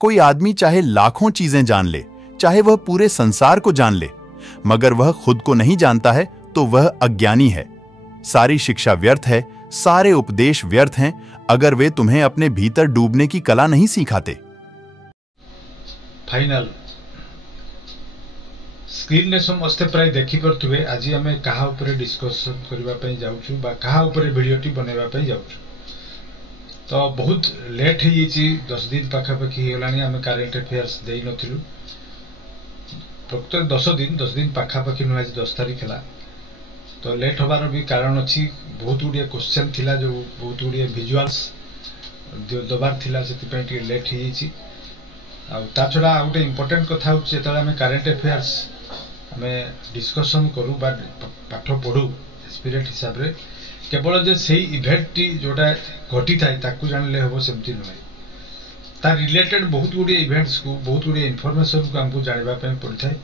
कोई आदमी चाहे लाखों चीजें जान ले, चाहे वह पूरे संसार को जान ले, मगर वह खुद को नहीं जानता है तो वह अज्ञानी है। सारी शिक्षा व्यर्थ है, सारे उपदेश व्यर्थ हैं अगर वे तुम्हें अपने भीतर डूबने की कला नहीं सिखाते। फाइनल स्क्रीन रे समस्ते प्राय देखि परथुबे। आज आमे कहा ऊपर डिस्कशन करबा पई जाउछु बा कहा ऊपर वीडियोटी बनेबा पई जाउछु। तो बहुत लेट हो 10 दिन पाखापाखि होलानी आमे करेंट अफेयर्स देई नथिलु। प्रकृत 10 दिन पाखापाखि न आज 10 तारीख हला। तो लेट होबार भी कारण अछि, बहुत गुडिया क्वेश्चन थिला जो बहुत गुडिया विजुअल्स दबार थिला, सेति पई टी लेट हो जाइछि। आ ता छडा आ गोटे इंपोर्टेंट कथा होछि, जेतला आमे करेंट अफेयर्स आमे डिस्कशन करू बा पाठ पढू स्पिरिट हिसाब रे, केवल जे सेही इवेंट टी जोटा घटी थाए ताकू जानले हबो सेमति नय। ता रिलेटेड बहुत गुडिया इवेंट्स को, बहुत गुडिया इन्फॉर्मेशन को हमको जानबा पय पड़ि थाए।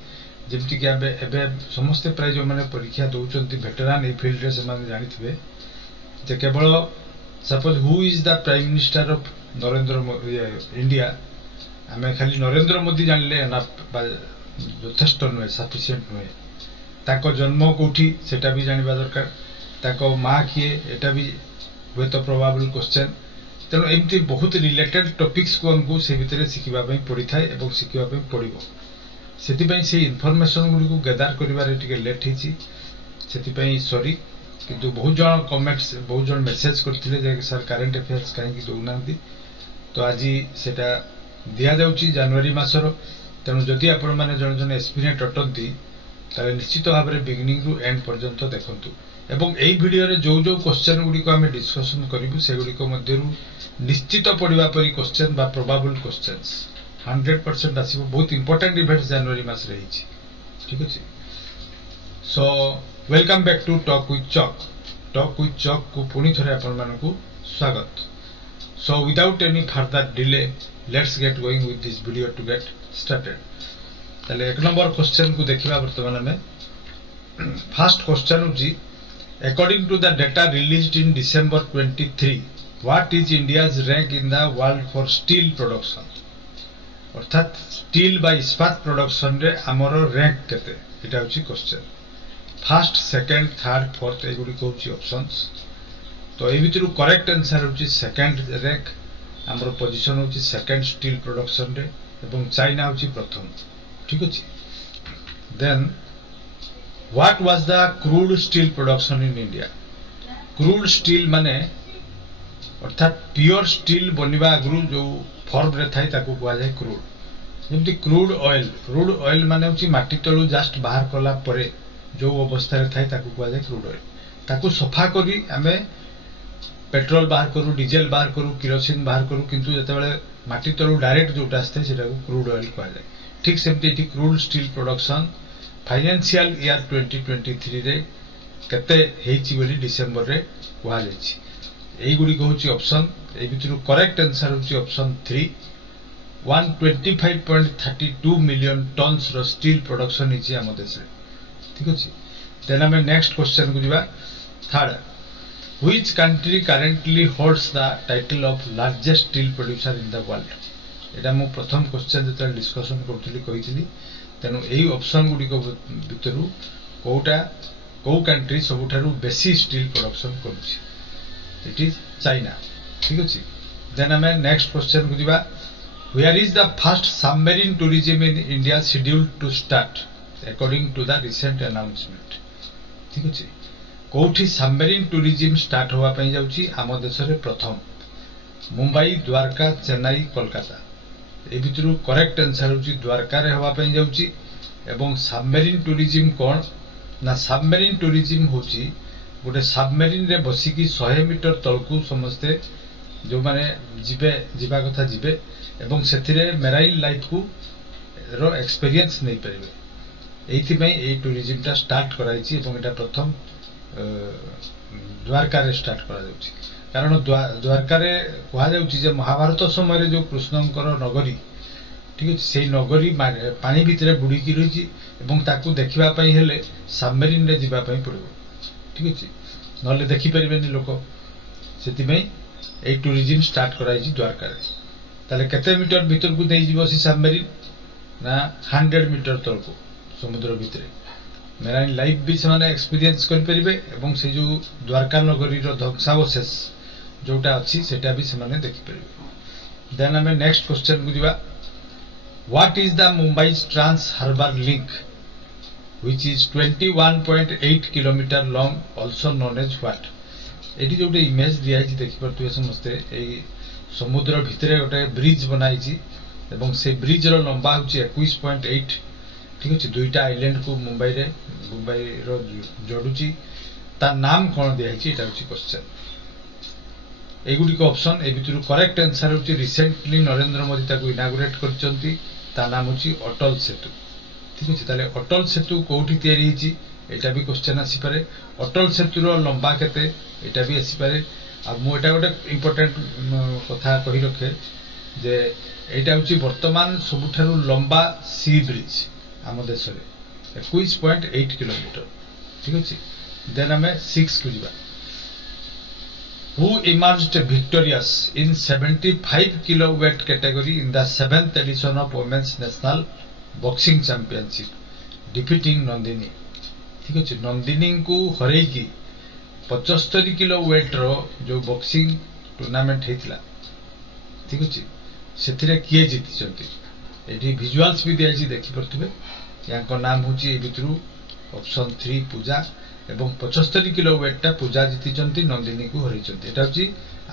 जेमति कि एबे समस्त प्राय जो माने परीक्षा दउचंती वेटरान ए फील्ड रे से माने जानिथिबे जे केवल suppose who is the prime minister of Narendra Modi India, आमे खाली नरेंद्र मोदी जानले ना यथेष्ट नय, सफिशिएंट नय। ताको जन्म कोठी सेटा भी जानिबा दरकार, ताको मां किए एटा भी हुए तो प्रोबेबल क्वेश्चन। तेणु एमती बहुत रिलेटेड टॉपिक्स को हमको से भितर शिखिबा पय पड़ी थाए एवं शिखिबा पय पड़िबो। सेति पय से इन्फॉर्मेशन गुडी को गैदर करिबारे टिके लेट हिची, सेति पय सॉरी। किंतु बहुत जण कमेंट्स, बहुत जण मेसेज करथिले जे सर करेंट अफेयर्स काहे कि दउनांती। तो आज सेटा दिया जाउची जनवरी मासरो। तेणु जदि आपण माने जण जण एस्पिरेंट अटंती ताले निश्चित भाव रे बिगिनिंग रु एंड पर्यंत देखंतु। एवं एई वीडियो रे जो जो क्वेश्चन गुडी को हमें डिस्कशन करिबु से गुडी को मध्यरु निश्चित पढ़िबा परी क्वेश्चन बा प्रोबेबल क्वेश्चंस 100% आसीबो। बहुत इंपोर्टेंट इवेंट्स जनवरी मास रे हिची, ठीक अछि। So welcome back to talk with chalk. Talk with chalk को पुनी थरे आपण मानकु स्वागत। So without any further delay let's get going with this video to get started. ताले एक नंबर क्वेश्चन को देखिबा वर्तमान में। फर्स्ट क्वेश्चन होची, according to the data released in December 23, what is India's rank in the world for steel production? अर्थात steel बा इस्पात प्रोडक्शन रे हमरो रैंक केते, एटा होची question. First, second, third, fourth एगुडी को होची ऑप्शंस। तो ए भितरु करेक्ट आंसर होची सेकंड रैंक। हमरो पोजीशन होची सेकंड स्टील प्रोडक्शन रे एवं चाइना होची प्रथम, ठीक अछि। Then What was the crude steel production in India? Crude steel माने अर्थात प्योर स्टील बनिबा अगरु जो फॉर्म रे थाई ताको कुआ जाय क्रूड। जेमति क्रूड ऑयल माने होची माटी तळु जस्ट बाहर कला परे जो अवस्था रे थाई ताको कुआ जाय क्रूड ऑयल। ताको सफा करी हमें पेट्रोल बाहर करू, डीजल बाहर करू, केरोसिन बाहर करू, किंतु जते बेले माटी तळु डायरेक्ट जोटा आस्ते सेटा को क्रूड ऑयल कुआ जाय। ठीक सेमति एठी crude steel production financial year 2023 रे केते हेची बोली डिसेंबर रे कुआ जायछि। एई गुडी को होची ऑप्शन, ए भितरु करेक्ट आंसर होची ऑप्शन 3। 125.32 मिलियन टन्स रो स्टील प्रोडक्शन हिची हम देश रे, ठीक अछि। देन हम नेक्स्ट क्वेश्चन को दिबा। Third, which country currently holds the title of largest steel producer in the world? एटा मु प्रथम क्वेश्चन जते डिस्कशन करथली कहितली। तेनु एई ऑप्शन गुडी को भितरु कोटा को कंट्री सबुठारु बेसी स्टील प्रोडक्शन करूछि? इट इज चाइना, ठीक अछि। देन हमें नेक्स्ट क्वेश्चन को दिबा। Where is the first submarine tourism in India scheduled to start according to the recent announcement? ठीक अछि। कोठी सबमरीन टूरिज्म स्टार्ट होवा पई जाउछि हम देश रे प्रथम? मुंबई, द्वारका, चेन्नई, कोलकाता। ए भितरु करेक्ट आंसर होची द्वारका रे होवा पई जाउची। एवं सबमरीन टूरिज्म कोन ना, सबमरीन टूरिज्म होची गोटे सबमरीन रे बसी की 100 मीटर तळकू समस्ते जो माने जीवा कथा जीवे एवं सेथिरे मेराइन लाइफ को रो एक्सपीरियंस नै परिबे। एथि पई ए टूरिज्म ता स्टार्ट कराइची एवं एटा प्रथम द्वारका रे स्टार्ट करा जाउची। कारण द्वारका रे कहा जाउची जे महाभारत समय जो कृष्णंकर नगरी, ठीक है, से नगरी पानी भितर बुड़ी की रही एवं ताकू देखिबा पई हेले सबमरीन रे जिबा पई पड़िबो, ठीक है, नले देखि परिबेनी लोक। सेति पई ए टूरिज्म स्टार्ट कराइची द्वारका रे। ताले केते मीटर भीतर को नहीं जीवो सी सबमरीन ना 100 मीटर तल को समुद्र भितरे मेराइन लाइफ भी से एक्सपीरियंस कर परिबे एवं से जो द्वारका नगरी रो ध्वंसावशेष जोटा अच्छी सेटा भी से देखि परिबे। देन हमें नेक्स्ट क्वेश्चन को दिबा what is the Mumbai trans harbour link which is 21.8 kilometre long also known as what. एटी जोटे इमेज दिया है देखि परतु समस्ते एई समुद्र भितरे गोटे ब्रिज बनाई छी एवं से ब्रिज रो लंबा होची 21.8 ठीक अछि दुईटा आइलैंड को मुंबई रो जोडुची ता नाम कोन दिया है एटा होची क्वेश्चन। एगुडी को ऑप्शन ए भितरु करेक्ट आंसर होची रिसेंटली नरेंद्र मोदी ताको इनागुरेट करचंती ता नाम होची अटल सेतु ठीक अछि। ताले अटल सेतु कोठी तयारी हिची एटा भी क्वेश्चन आसी पारे अटल सेतु रो लंबा केते एटा भी आसी पारे। अब मु एटा गोटे इंपोर्टेंट कथा कहि रखे जे एटा होची वर्तमान सबुठारु लंबा सी ब्रिज आम देश रे 21.8 किलोमीटर ठीक अछि। देन हमें 6 को जिबा who emerged victorious in 75 kilo weight category in the 7th edition of Women's National Boxing Championship defeating Nandini ठीक अछि। नंदिनी को हरई की 75 किलो वेट रो जो बॉक्सिंग टूर्नामेंट हेतिला ठीक अछि सेथिरे किए जीति चंती एठी विजुअल्स भी दियाछि देखि परथुबे याको नाम होची ए भितरु ऑप्शन 3 पूजा एवं 75 किलो वेट टा पूजा जीति चंती नंदिनी को हरई चंती एटा होची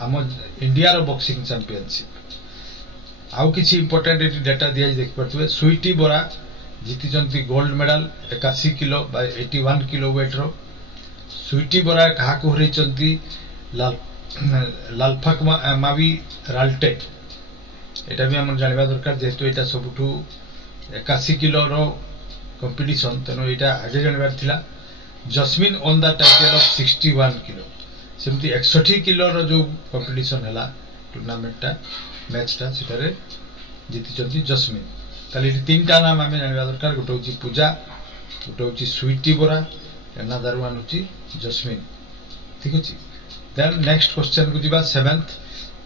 आम इंडिया रो बॉक्सिंग चैंपियनशिप। आउ किछि इंपोर्टेंट एटी डाटा दियाछि देखि परथुबे स्वीटी बोरा जीति चंती gold medal 81 kilo by 81 kilo weight रो स्वीटी बोरा कहा को हरई चंती लालफाक मावी राल्टे एटा भी हम जानबा दरकार जेहेतु एटा सबुठू 81 किलो रो कंपटीशन तनो एटा आगे जानबार थिला। Jaismine on the title of 61 kilo सेमती 61 किलो रो जो कंपटीशन हला टूर्नामेंट टा मैच टा सेटारे जीति चंती जस्मिन। ताले तीनटा नाम हमें जानबा दरकार गोटे होची पूजा गोटे होची स्वीटी बोरा अनदर वन होची जस्मिन ठीक अछि। देन नेक्स्ट क्वेश्चन को दिबा 7th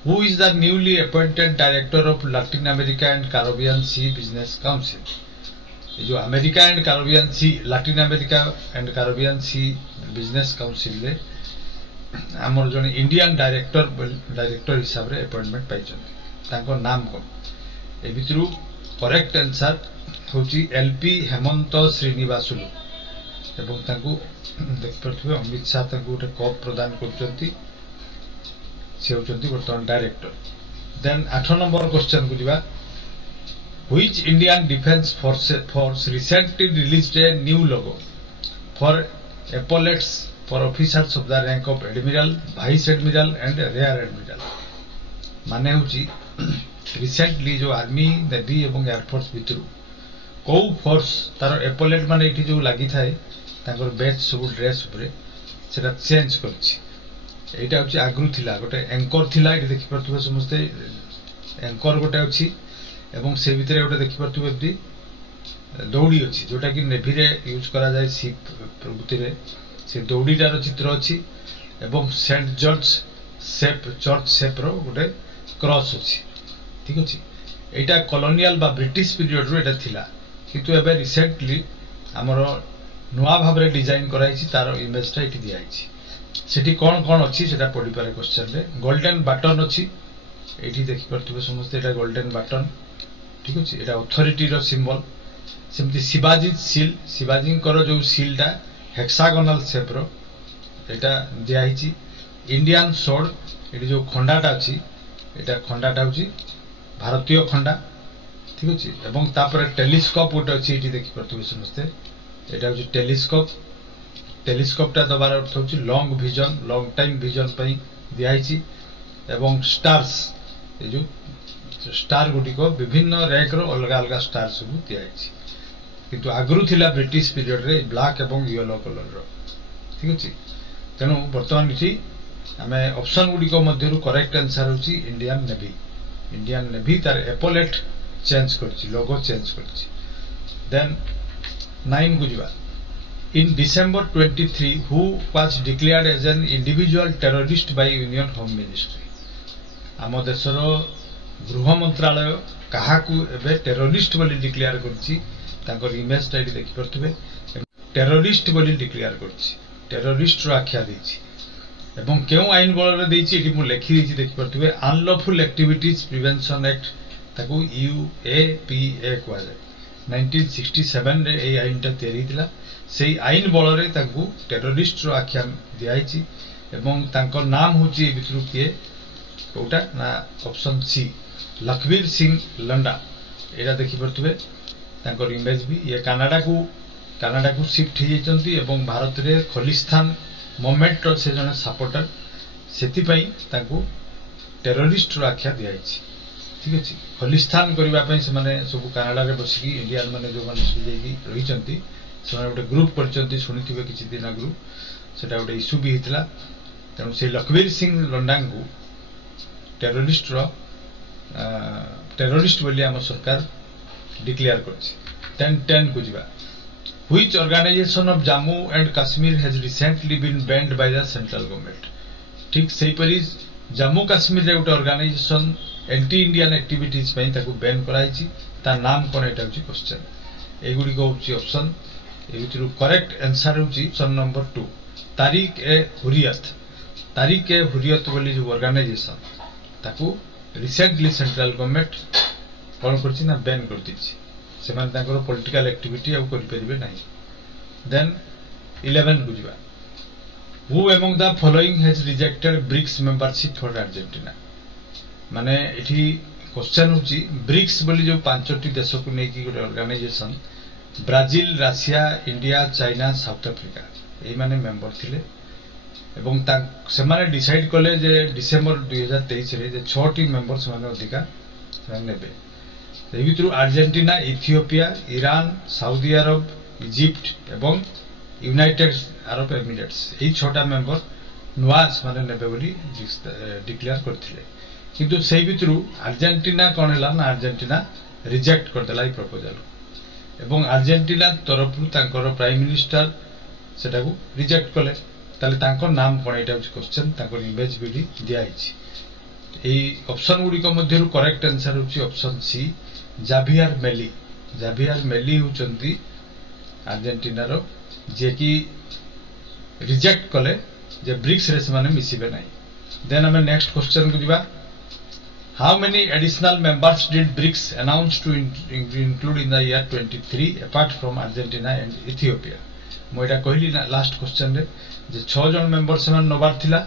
who is the newly appointed director of Latin America and Caribbean Sea Business Council। ये जो America and Caribbean sea Latin America and Caribbean sea business council रे हमर जने इंडियन डायरेक्टर हिसाब रे appointment पाइछन ताको नाम को ए भितरु करेक्ट आंसर होची एलपी हेमंत श्रीनिवासुलु एवं ताको देख परथुबे अमित शाह ताको गोटे कप प्रदान करचंती से होचंती वर्तमान डायरेक्टर। देन 8 नंबर क्वेश्चन को दिबा Which Indian Defence Force recently released a new logo for epaulets for officers of the rank of Admiral, Vice Admiral and Rear Admiral। माने होची रिसेंटली जो आर्मी नेवी एवं एयरफोर्स भितरु को force तार एपोलेट माने एठी जो लागि थाए ताकर बैच सब ड्रेस ऊपर सेटा चेंज करछि। एटा होची आगरु थिला गोटे एंकर थिला एठी देखि परथुबे समस्ते एंकर गोटे अछि एवं से भितरे गोटे देखि परथुबे एठी दौड़ी अछि जोटा कि नेवी रे यूज करा जाय शिप प्रवृत्ति रे से दौड़ीटार चित्र अछि एवं saint George shape church shape रो गोटे क्रॉस अछि ठीक अछि। एटा कॉलोनियल बा ब्रिटिश पीरियड रो एटा थिला किंतु एबे रिसेंटली हमरो नुवा भाबरे डिजाइन कराइछि तार इमेज टा एठी दिया आइछि सेठी कोन कोन अछि सेटा पढि पारे क्वेश्चन रे। गोल्डन बटन अछि एठी देखि परथुबे समस्त एटा गोल्डन बटन ठीक अछि एटा अथॉरिटी रो सिंबल। सेमती शिवाजी सील शिवाजी कर जो सील टा हेक्सागोनल शेप रो एटा दिया आइछि। इंडियन सोर्ड एठी जो खंडाटा अछि एटा खंडाटा होछि भारतीय खंडा ठीक अछि एवं तापर टेलीस्कोप उट अछि एठी देखि परथुबे समस्त एटा होछि टेलीस्कोप टा दबार अर्थ होछि long vision long time vision पई दिया आइछि एवं स्टार्स ए जो स्टार गुटी को विभिन्न रैंक रो अलग अलग स्टार सब दिया आइछि किंतु आगरु थिला ब्रिटिश पीरियड रे ब्लैक एवं येलो कलर रो ठीक अछि। तेनु वर्तमान इठी हमें ऑप्शन गुडी को मध्यरु करेक्ट आंसर होछि इंडियन नेवी तार एपोलेट चेंज करछि लोगो चेंज करछि। देन 9 गुजवा in December 23 who was declared as an individual terrorist by Union Home Ministry। आम देशर गृह मंत्रालय काहाकू एबे टेररिस्ट बोली डिक्लेयर करछि तांकर इमेज टाइट देखि परथबे टेररिस्ट बोली डिक्लेयर करछि टेररिस्ट रो आख्या दैछि एवं केउ आईन बल रे दैछि एठी मु लेखि दैछि देखि परथबे अनलॉफुल एक्टिविटीज प्रिवेंशन एक्ट ताकू यूएपीए कहवा जाय 1967 रे ए आईन ता तयारी थिला सेही आईन बल रे ताकू टेररिस्ट रो आख्या दियाइछि एवं तांकर नाम होछि बितरु के कोटा ना ऑप्शन सी लखबीर सिंह लंडा एटा देखि परथबे तांकर इमेज भी ये कनाडा को शिफ्ट हो जाइछन्ती एवं भारत रे खलिस्तान मूवमेंट रो से जने सपोर्टर सेति पई तांको टेररिस्ट रो आख्या दियाइछि ठीक अछि खलिस्तान करबा पई से माने सब कनाडा रे बसिकी इंडियन माने जो माने जेकी रहिछन्ती से माने गोटे ग्रुप करछन्ती सुनिथिबे किछि दिन आगु सेटा गोटे इश्यू भी हितला तेणु से लखबीर सिंह लंडांग को टेररिस्ट बोली आम सरकार डिक्लेयर करछि 10 को जिबा Which organization of Jammu and Kashmir has recently been banned by the central government? ठीक सही परी जम्मू काश्मीर रे गोटे ऑर्गेनाइजेशन एंटी इंडियन एक्टिविटीज पई ताकू बैन कराइछि ता नाम कोन एटा होछि क्वेश्चन एगुडी को होछि ऑप्शन ए भितरु करेक्ट आंसर होछि ऑप्शन नंबर 2 तारिक ए हुरियत बोली जो ऑर्गेनाइजेशन ताकू रिसेंटली सेंट्रल गवर्नमेंट कोन करछि ना बैन कर दिछि से माने ताकर पॉलिटिकल एक्टिविटी अब करि परिबे नाही देन 11 बुझबा who among the following has rejected BRICS membership for Argentina माने एठी क्वेश्चन होची ब्रिक्स बोली जो पांचटी देश को नै की गोटे organisation Brazil Russia India China south Africa एई माने मेंबर थिले एवं से माने डिसाइड कले जे डिसेंबर 2023 रे जे 6 टी मेंबर से माने अधिकार से नेबे ए भितरु अर्जेंटीना इथियोपिया ईरान सऊदी अरब इजिप्ट एवं यूनाइटेड अरब एमिरेट्स ए 6टा मेंबर नुआस माने नेबे बोली डिक्लेयर करथिले किंतु सेही भितरु अर्जेंटीना कोन हला ना अर्जेंटीना रिजेक्ट कर देला ई प्रपोजल एवं अर्जेंटीना तरफरु तांकर प्राइम मिनिस्टर सेटा को रिजेक्ट कले ताले तांकर नाम कोन एटा क्वेश्चन तांकर इमेज भी दिया हिची ए ऑप्शन गुडी को मध्यरु करेक्ट आंसर होची ऑप्शन सी जाभियर मेली होचंती अर्जेंटीना रो जे की रिजेक्ट कले जे ब्रिक्स रे माने मिसिबे नाही देन हमें नेक्स्ट क्वेश्चन को दिबा how many additional members did BRICS announce to include in the year 23 apart from Argentina and Ethiopia मोइटा कहली ना लास्ट क्वेश्चन रे जे 6 जन मेंबर से मान नबार थिला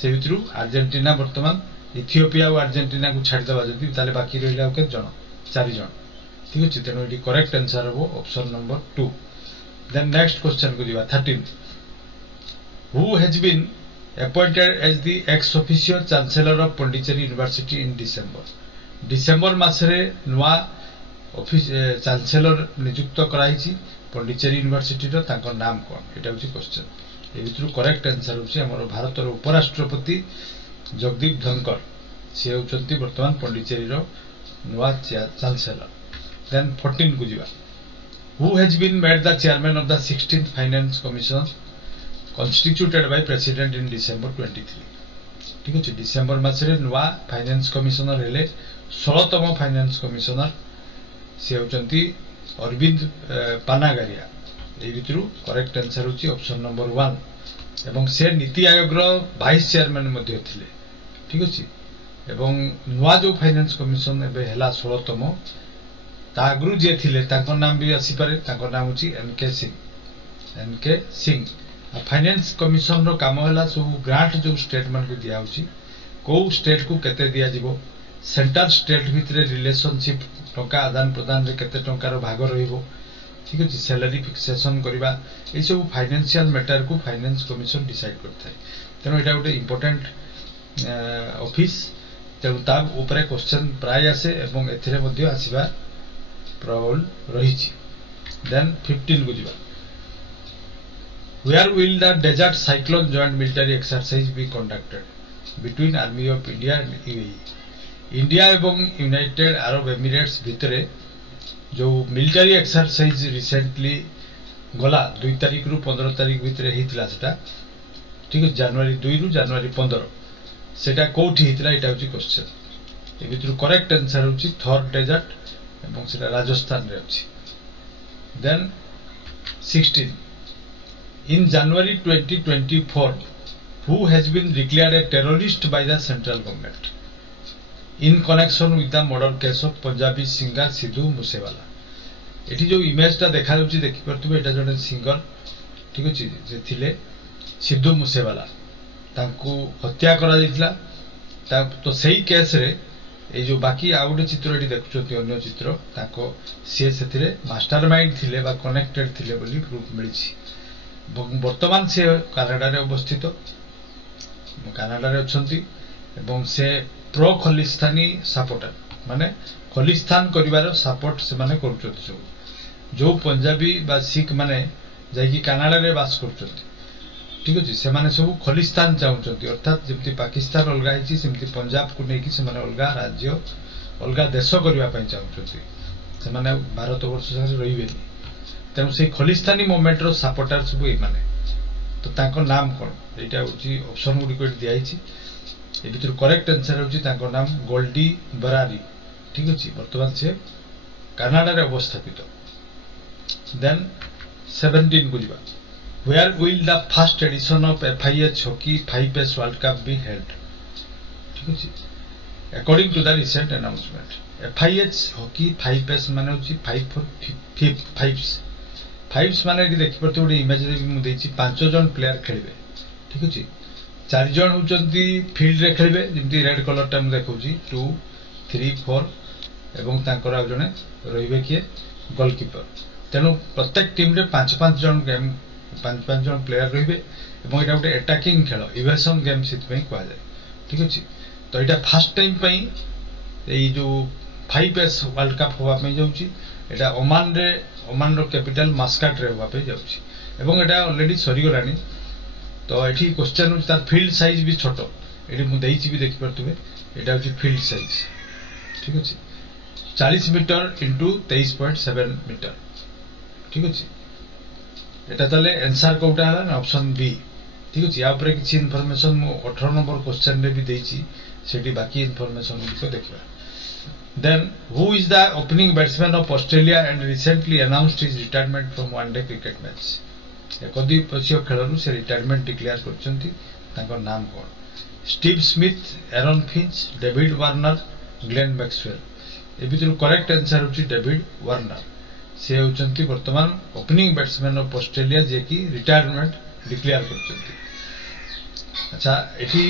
से भितरु अर्जेंटीना वर्तमान इथियोपिया और अर्जेंटीना को छाड़ देबा जदी ताले बाकी रहिला के जन 4 जन ठीक अछि तेनो इडी करेक्ट आंसर हो option number 2 then next question को दिबा 13 who has been appointed as the ex officio chancellor of Pondicherry university in December मासरे नुआ ऑफिस चांसलर नियुक्त कराइछि पॉन्डिचेरी यूनिवर्सिटी रो तांकर नाम कोन एटा होछि क्वेश्चन ए भितरु करेक्ट आंसर होछि हमर भारत रो उपराष्ट्रपति जगदीप धनखड़ से होचंती वर्तमान पॉन्डिचेरी रो नुआ चांसलर देन 14 को जिबा who has been made the chairman of the 16th finance commission constituted by president in December 23 ठीक अछि डिसेंबर मासरे नुआ फाइनेंस कमिशनर हेले 16तम फाइनेंस कमिशनर से होचंती अरविंद पानागारिया ए भितरु करेक्ट आंसर होची ऑप्शन नंबर 1 एवं से नीति आयोग रो वाइस चेयरमैन मध्ये थिले ठीक अछि एवं नुआ जो फाइनेंस कमिशन एबे हेला 16तम तागरु जे थिले ताकर नाम भी आसी पारे ताकर नाम होची एनके सिंह फाइनेंस कमिशन रो काम हला सब ग्रांट जो स्टेटमेंट को दिया होची को स्टेट को केते दिया जिवो सेंटर स्टेट भितरे रिलेशनशिप टका आदान प्रदान रे केते टंका रो भाग रहिबो ठीक अछि सैलरी फिक्सेशन करबा ए सब फाइनेंशियल मैटर को फाइनेंस कमिशन डिसाइड करथाय तेनो एटा गोटे इंपोर्टेंट ऑफिस तेनु ता ऊपर क्वेश्चन प्राय आसे एवं एथिरे मध्ये आसीबा प्रबल रहिछि देन 15 को जिबा Where will the desert cyclone joint military exercise be conducted between Army of India and UAE? India एवं यूनाइटेड अरब एमिरेट्स भितरे जो मिलिटरी एक्सरसाइज रिसेंटली गला 2 तारिख रु 15 तारिख भितरे हितला सेटा ठीक है जनवरी 2 रु जनवरी 15 सेटा कोठी हितला एटा होची क्वेश्चन ए भितर करेक्ट आंसर होची थर डेजर्ट एवं सेटा राजस्थान रे अछि then 16 in January 2024 who has been declared a terrorist by the central government in connection with the murder case of Punjabi singer Sidhu Moosewala एठी जो इमेज टा देखा जाउची देखि परतबे एटा जने सिंगर ठीक अछि जे थिले सिद्धू मूसेवाला तांको हत्या करा जाइतला तो सही केस रे ए जो बाकी आउडे चित्र एठी देखुछथि अन्य चित्र ताको से सेथिरे मास्टरमाइंड थिले बा कनेक्टेड थिले बोली प्रूफ मिलिछि वर्तमान से कनाडा रे अवस्थित कनाडा रे अछंती एवं से प्रो खलिस्तानी सपोर्टर माने खलिस्तान करिवार सपोर्ट से माने करछथि सब जो पंजाबी बा सिख माने जाई कनाडा रे बास करछथि ठीक अछि से माने सब खलिस्तान चाहुछथि अर्थात जेमति पाकिस्तान अलगा हिची सेमति पंजाब को नै कि से माने अलगा राज्य अलगा देश करिवा पय चाहुछथि से माने भारत वर्ष संगे रहिबेनी तेणु से खलिस्तानी मूवमेंट रो सपोर्टर सब ए माने तो ताको नाम कोन एटा होची ऑप्शन गुडी को दियाइछि ए भितर करेक्ट आंसर होची ताको नाम गोल्डी बरारी ठीक अछि वर्तमान से कनाडा रे अवस्थित then 17 बुझिबा where will the first edition of FIH hockey 5S world cup be held ठीक अछि according to the recent announcement FIH hockey 5S माने होची 5 for 5s माने एठी देखि परते ओडी इमेज रे मु देछि 5 जन प्लेयर खेलबे ठीक अछि 4 जन होचंती फील्ड रे खेलबे जेमति रेड कलर टा मु देखौची 2 3 4 एवं तांकर आ जने रहिबे किए गोलकीपर तेनु प्रत्येक टीम रे 5 जन गेम 5 जन प्लेयर रहिबे एवं एटा गोटे अटैकिंग खेल इवेशन गेम सित पई कुआ जाय ठीक अछि तो एटा फर्स्ट टाइम पई ए जो 5S वर्ल्ड कप होवा पई जाउची एटा ओमान रो कैपिटल मस्काट रे होवा पई जाउची एवं एटा ऑलरेडी सरी गलानी तो एठी क्वेश्चन तार फील्ड साइज भी छोटो एठी मु देइची भी देखि परतबे एटा होची फील्ड साइज ठीक अछि 40 मीटर इंटू 23.7 मीटर ठीक अछि एटा तले आंसर कोटा हला ऑप्शन बी ठीक अछि या ऊपर किछि इंफॉर्मेशन मु 18 नंबर क्वेश्चन रे भी देइची सेठी बाकी इंफॉर्मेशन को देखबा then who is the opening batsman of Australia and recently announced his retirement from one day cricket match एकदिवसीय खेलरू से रिटायरमेंट डिक्लेयर करछंती तांको नाम कोन Steve Smith Aaron Finch David Warner Glenn Maxwell ए भितर करेक्ट आंसर होची डेविड वार्नर से होचंती वर्तमान ओपनिंग बैट्समैन ऑफ ऑस्ट्रेलिया जे की रिटायरमेंट डिक्लेयर करछंती अच्छा एठी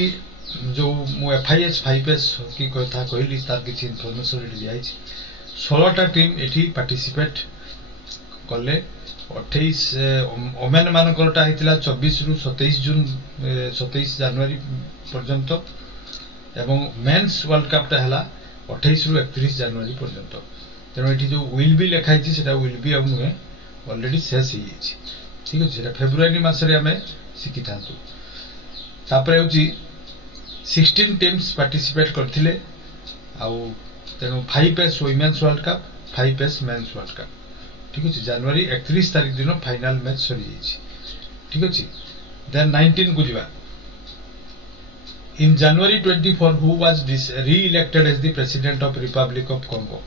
जो मु FIH 5S की कथा कहली तार किछि इन्फॉर्मेशन एठी दियाइछि 16 टा टीम एठी पार्टिसिपेट करले 28 ओमेन मानकरटा हितला 24 रु 27 जून 27 जनवरी पर्यंत एवं मेंस वर्ल्ड कप टा हला 28 रु 31 जनवरी पर्यंत तेनो एठी जो विल बी लेखाइछि सेटा विल बी अब नुहे ऑलरेडी शेष हि छि ठीक अछि सेटा फेब्रुआरी मास रे हमें सिखि थांतु तापरे होची 16 टीम्स पार्टिसिपेट करथिले आउ तेनो 5S women's world cup 5S men's world cup ठीक अछि जनवरी 31 तारिख दिन फाइनल मैच सरी छि ठीक अछि देन 19 गुजिबा इन January 24 who was re-elected as the president of Republic of Congo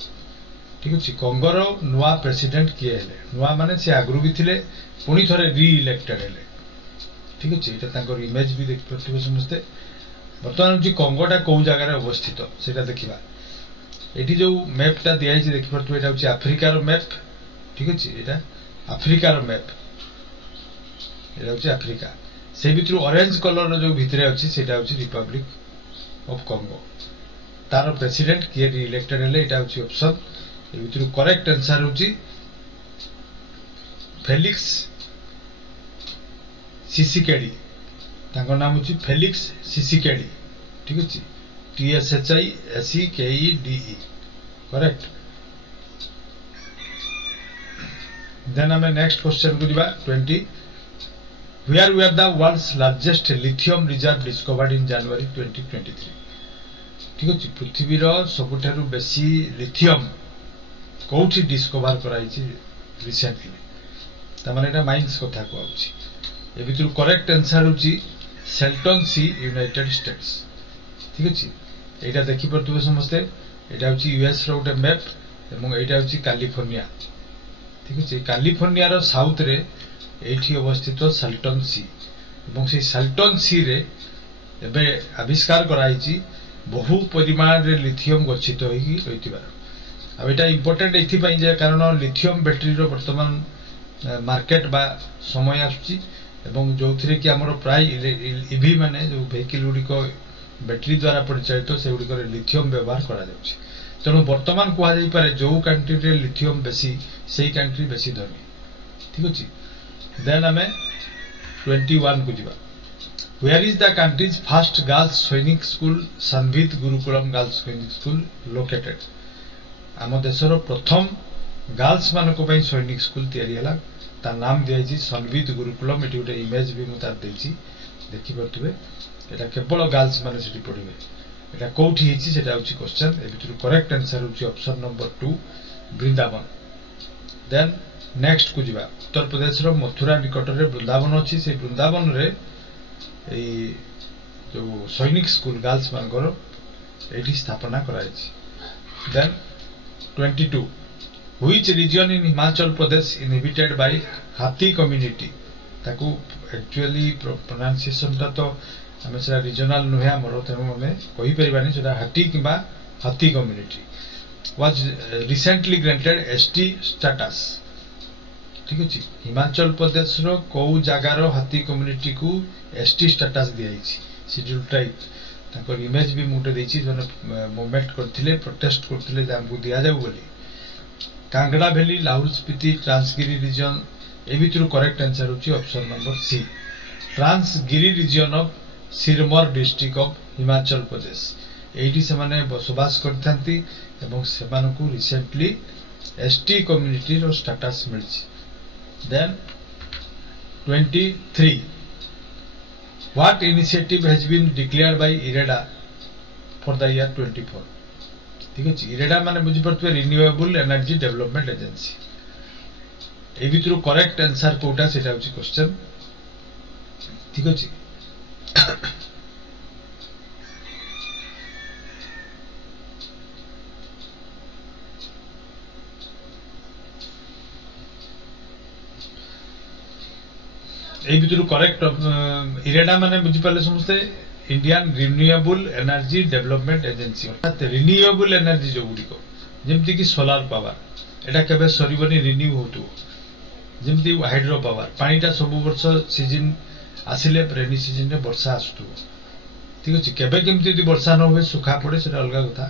ठीक अछि कांगो रो नुवा प्रेसिडेंट किए हेले नुवा माने से आगरु भी थिले पुनी थरे री-इलेक्टेड हेले ठीक अछि एटा तांकर इमेज भी देख परथिबे समस्ते वर्तमान जी कांगोटा को जगह रे अवस्थित सेटा देखिबा एठी जो मैप टा दियाइ छि देखि परथिबे एटा होछि अफ्रीका रो मैप ठीक अछि एटा अफ्रीका रो मैप एटा होछि अफ्रीका से भितरु ऑरेंज कलर रो जो भितरे अछि सेटा होछि रिपब्लिक ऑफ कांगो तार प्रेसिडेंट किए री इलेक्टेड हेले एटा होछि ऑप्शन ए भितरु करेक्ट आंसर होछि फेलिक्स सिसिकेडी तांको नाम होछि फेलिक्स सिसिकेडी ठीक अछि TSHISEKEDE करेक्ट देन हमें नेक्स्ट क्वेश्चन को दिबा 20 where were the world's largest lithium reserve discovered in January 2023 ठीक अछि पृथ्वी रो सबुठारु बेसी लिथियम कोठी डिस्कवर कराई छि रिसेंटली त माने एटा माइंस कथा को आउछि ए भितर करेक्ट आंसर होछि सेल्टन सी यूनाइटेड स्टेट्स ठीक अछि एटा देखि परतुबे समस्ते एटा होची यूएस रो गोटे मैप एवं एटा होची कैलिफोर्निया ठीक अछि कैलिफोर्निया रो साउथ रे एठी अवस्थित साल्टन सी एवं से साल्टन सी रे एबे आविष्कार कराइची बहु परिमाण रे लिथियम गच्छित होई रहितिबार अब एटा इंपोर्टेंट एथि पई जे कारण लिथियम बैटरी रो वर्तमान मार्केट बा समय आछि एवं जोथिरे कि हमरो प्राय ईवी माने जो वेहिकल गुडी को बैटरी द्वारा परिचालित से गुडी करे लिथियम व्यवहार करा जाउछि तेणु वर्तमान कुआ जाई पारे जो कंट्री रे लिथियम बेसी सेही कंट्री बेसी धनी ठीक अछि देन हमें 21 को जिबा where is the country's first girls Sainik school Samvid Gurukulam girls Sainik school located आम देशर प्रथम गर्ल्स मान को पई सैनिक स्कूल तैयारी हला ता नाम दिया जी संवित गुरुकुलम एटी गोटे इमेज भी मुतार देछि देखि परतुबे एटा केवल गर्ल्स माने सेठी पढिबे एटा कोठी हिची सेटा होची क्वेश्चन ए भितरु करेक्ट आंसर होची option number 2 Vrindavan then next को जिबा उत्तर प्रदेश रो मथुरा निकट रे वृंदावन अछि से वृंदावन रे ए जो सैनिक स्कूल गर्ल्स मानकर एटी स्थापना कराइछि then 22 which region in Himachal Pradesh inhabited by Hathi community ताकू एक्चुअली प्रोनाउंसिएशन ता तो हमें सेरा रीजनल नुहे हमर तेनु हमें कहि परिबानी सेरा हाथी किबा हाथी community was recently granted ST status ठीक अछि हिमाचल प्रदेश रो को जागा रो हाथी कम्युनिटी को एसटी स्टेटस दियाइछि शेड्यूल ट्राइब ताकर इमेज भी मुटे देछि जने मूवमेंट करथिले प्रोटेस्ट करथिले जे हमकु दिया जाउ बोली कांगड़ा वैली लाहौल स्पीति ट्रांसगिरी रीजन ए भितरु करेक्ट आंसर होची option number C Transgiri region of Sirmaur district of Himachal Pradesh एठी से माने बसवास करथांती एवं सेमानकु रिसेंटली एसटी कम्युनिटी रो स्टेटस मिलछि then 23 what initiative has been declared by IREDA for the year 24 ठीक है इरेडा माने बुझी परतुबे रिन्यूएबल एनर्जी डेवलपमेंट एजेंसी ए भितरु करेक्ट आंसर कोटा सेटा होची क्वेश्चन ठीक अछि ए भितरु करेक्ट इरेडा माने बुझी पाले समस्ते Indian renewable energy development agency अर्थात रिन्यूएबल एनर्जी जो गुडी को जेमति कि सोलार पावर एटा केबे सरीबनी रिन्यू होतु जेमति हाइड्रो पावर पानीटा सब वर्ष सीजन आसिले रेनी सीजन रे वर्षा आसतु ठीक अछि केबे केमति यदि वर्षा न होवे सुखा पड़े सेटा अलगा कथा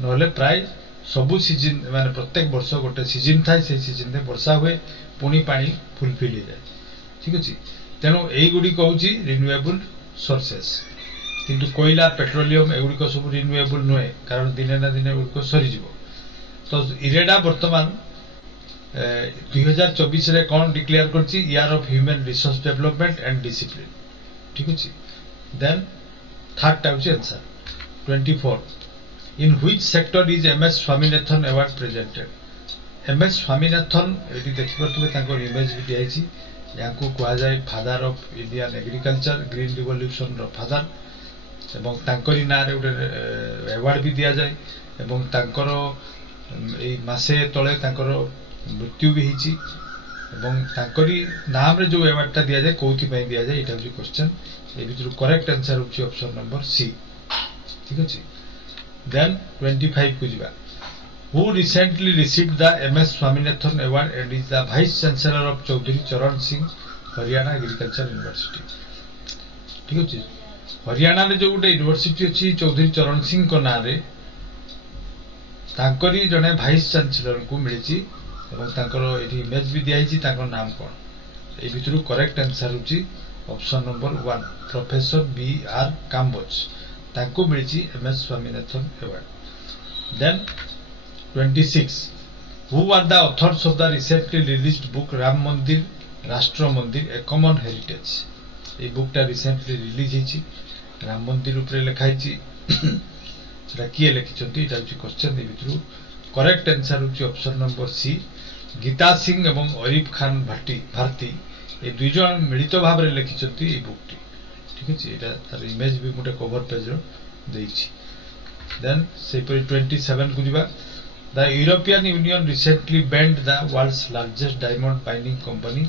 नहले प्राय सब सीजन माने प्रत्येक वर्ष गोटे सीजन थाय से सीजन रे वर्षा हुए पुनी पानी फुलफिल हो जाए ठीक अछि तेनो एई गुडी कहउची रिन्यूएबल सोर्सेस किंतु कोयला पेट्रोलियम एगुड़िक सब रिन्यूएबल नुहे कारण दिने ना दिने एगुड़िक सरीज तो इरेडा वर्तमान 2024 रे कौन डिक्लेयर करछि year of human resource development and discipline ठीक अछि then third type answer 24 in which sector is MS Swaminathan award presented MS Swaminathan एटी देखि परतबे तांकर इमेज भी दियाछि याकू कुआ जाय father of Indian agriculture green revolution रो फादर एवं तांकरी नारे उडे अवार्ड भी दिया जाय एवं तांकर ए मासे तळे तांकर मृत्यु भी हिची एवं तांकरी नाम रे जो अवार्ड ता दिया जाय कोथि पय दिया जाय एटा जो क्वेश्चन ए भितरु करेक्ट आंसर होची ऑप्शन नंबर सी ठीक अछि देन 25 को जिबा who recently received the MS Swaminathan award and is the vice chancellor of Chaudhary Charan Singh Haryana Agriculture University ठीक अछि हरियाणा रे जो गोटे यूनिवर्सिटी अछि चौधरी चरण सिंह को ना रे तांकरी जने वाइस चांसलर को मिलिछि एवं तांकर एठी इमेज भी दियाइछि तांकर नाम कोन ए भितरु करेक्ट आंसर होछि option number 1 professor B R Kamboj तांको मिलिछि MS Swaminathan award then 26 who are the authors of the recently released book Ram Mandir Rashtra Mandir a common heritage ए बुकटा रिसेंटली रिलीज हिची राम मंदिर ऊपर लिखाइची सेटा किए लिखिचंती एटा होची क्वेश्चन दे भितरु करेक्ट आंसर होची option number C Geeta Singh एवं अरीफ खान भारती ए दुई जन मिलित भाव रे लिखिचंती ए बुकटी ठीक अछि एटा तार इमेज भी मोटे कवर पेज रो देइछि देन सेपरी 27 को जिबा the European Union recently banned the world's largest diamond mining company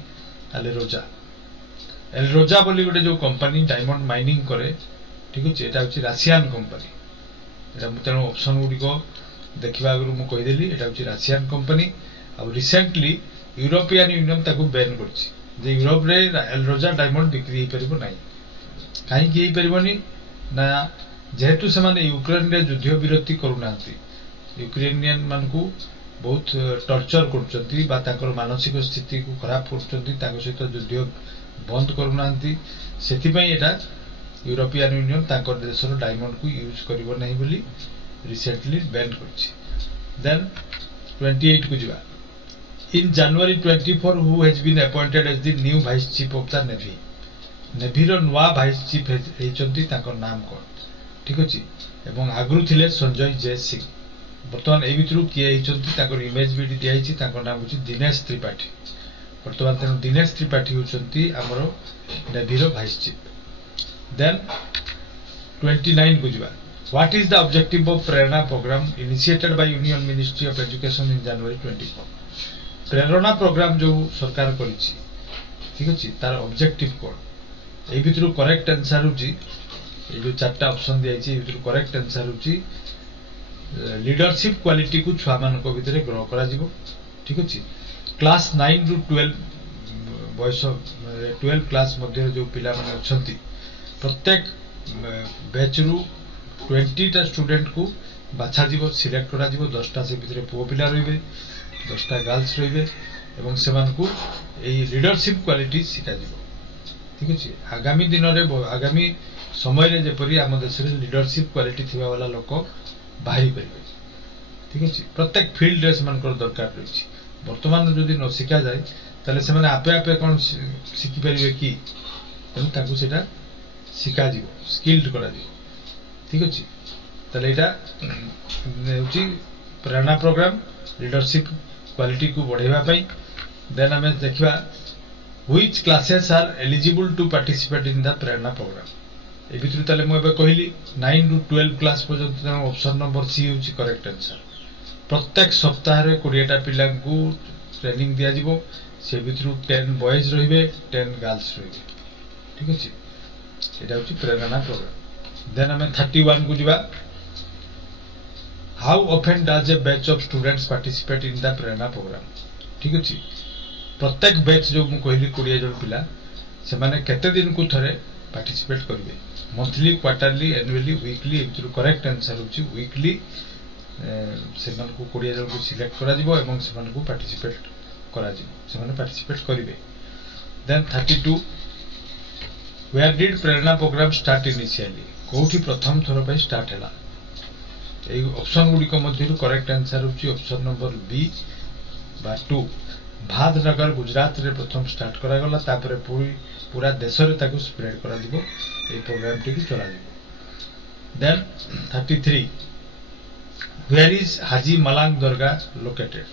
Alrosa बोली गोटे जो कंपनी डायमंड माइनिंग करे ठीक अछि एटा होछि रशियन कंपनी एटा तेणु ऑप्शन गुडी को देखिबा आगु मु कहि देली एटा होछि रशियन कंपनी आ रिसेंटली यूरोपियन यूनियन ताकू बैन करछि जे यूरोप रे एलरोजा डायमंड बिक्री हे परिबो नाही काहे कि हे परिबोनी ना जेहेतु से यूक्रेन रे युद्ध विरति करूनांती यूक्रेनियन मान को बहुत टर्चर करचंती बा ताकर मानसिक स्थिति को खराब करचंती ताको सहित युद्ध बंद करूनांती सेति पई एटा यूरोपियन यूनियन ताकर देशर डायमंड को यूज करिवो नाही बोली रिसेंटली बैन करछि देन 28 को जिबा in January 24 who has been appointed as the new vice chief of the navy रो नुआ वाइस चीफ हेचंती ताकर नाम कोन ठीक अछि एवं आगरु थिले संजय जय सिंह बर्तमान ए भितरु किए हेचंती ताकर इमेज भी दिया हिची ताकर नाम होची दिनेश त्रिपाठी बर्तमान तेनु दिनेश त्रिपाठी होचंती हमरो नेवी रो वाइस चीफ देन 29 को जिबा what is the objective of Prerana programme initiated by union ministry of education in January 24 Prerana programme जो सरकार करिछि ठीक अछि तार ऑब्जेक्टिव कोन ए भितरु करेक्ट आंसर होची ए जो चारटा ऑप्शन दिया हिची ए भितरु करेक्ट आंसर होची लीडरशिप क्वालिटी को छुआ मान को भितरे ग्रो करा जिवो ठीक अछि क्लास 9 रु 12 बयस 12 क्लास मध्ये जो पिला माने अछंती प्रत्येक बैच रु 20 टा स्टूडेंट को बाछा जीवो सिलेक्ट करा जीवो 10 टा से भितरे पुओ पिला रहिबे 10 टा गर्ल्स रहिबे एवं सेमान को एई लीडरशिप क्वालिटी सिखा जीवो ठीक अछि आगामी दिन रे आगामी समय रे जेपरि हम देश रे लीडरशिप क्वालिटी थिबा वाला लोक बाहरी परिबे ठीक अछि प्रत्येक फील्ड रे सेमान को दरकार रहिछि वर्तमान जदि न सिखा जाय तले सेमान आपे आपे कोन सिखि परिबे कि तनु ताकू सेटा सिखा जीवो स्किल्ड करा जीवो ठीक अछि तले एटा नेउची प्रेरणा प्रोग्राम लीडरशिप क्वालिटी को बढ़ेबा पई देन हमें देखिबा which classes are eligible to participate in the Prerana programme ए भितरु तले मु एबे कहिली 9 रु 12 क्लास पर्यंत ऑप्शन नंबर सी होची करेक्ट आंसर प्रत्येक सप्ताह रे 20 टा पिला को ट्रेनिंग दिया जीवो से भितरु 10 बॉयज रहिबे 10 गर्ल्स रहिबे ठीक अछि एटा होची प्रेरणा प्रोग्राम देन हमें 31 को जिबा how often does a batch of students participate in the Prerana programme ठीक अछि प्रत्येक बैच जो मु कहली 20 जन पिला से माने केते दिन को थरे पार्टिसिपेट करबे मंथली क्वार्टरली एनुअली वीकली एबिटु करेक्ट आंसर होची वीकली से मन को 20 जन को सिलेक्ट करा दिबो एवं से मन को पार्टिसिपेट करा दिबो से माने पार्टिसिपेट करबे then 32 where did Prerana programme start initially कोठी प्रथम थरो पे स्टार्ट हैला ए ऑप्शन गुडी को मध्यरु करेक्ट आंसर होची ऑप्शन नंबर बी बा 2 भादनगर गुजरात रे प्रथम स्टार्ट करा गला तापरे पूरा देश रे ताकू स्प्रेड करा दिबो ए प्रोग्राम टी की चला दिबो then 33 where is Haji Malang dargah located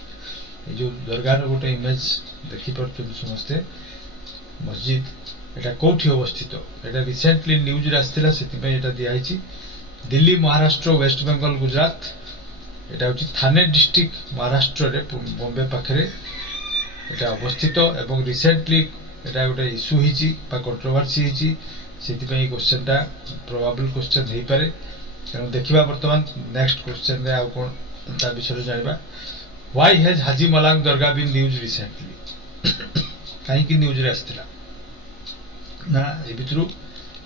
ए जो दरगाह रो गोटे इमेज देखि परछु समस्ते मस्जिद एटा कोठी अवस्थित एटा रिसेंटली न्यूज रे आस्थिला सेति पे एटा दिया हिची दिल्ली महाराष्ट्र वेस्ट बंगाल गुजरात एटा होची थाने डिस्ट्रिक्ट महाराष्ट्र रे बॉम्बे पाखरे एटा अवस्थित एवं रिसेंटली एटा गोटे इश्यू हिची बा कंट्रोवर्सी हिची सेति पे क्वेश्चन टा प्रोबेबल क्वेश्चन हेई पारे तेणु देखिबा वर्तमान नेक्स्ट क्वेश्चन रे आ कोन ता विषय जानिबा why has Haji Malang dargah been news recently काहे की न्यूज रे आस्थिला ना ए भितरु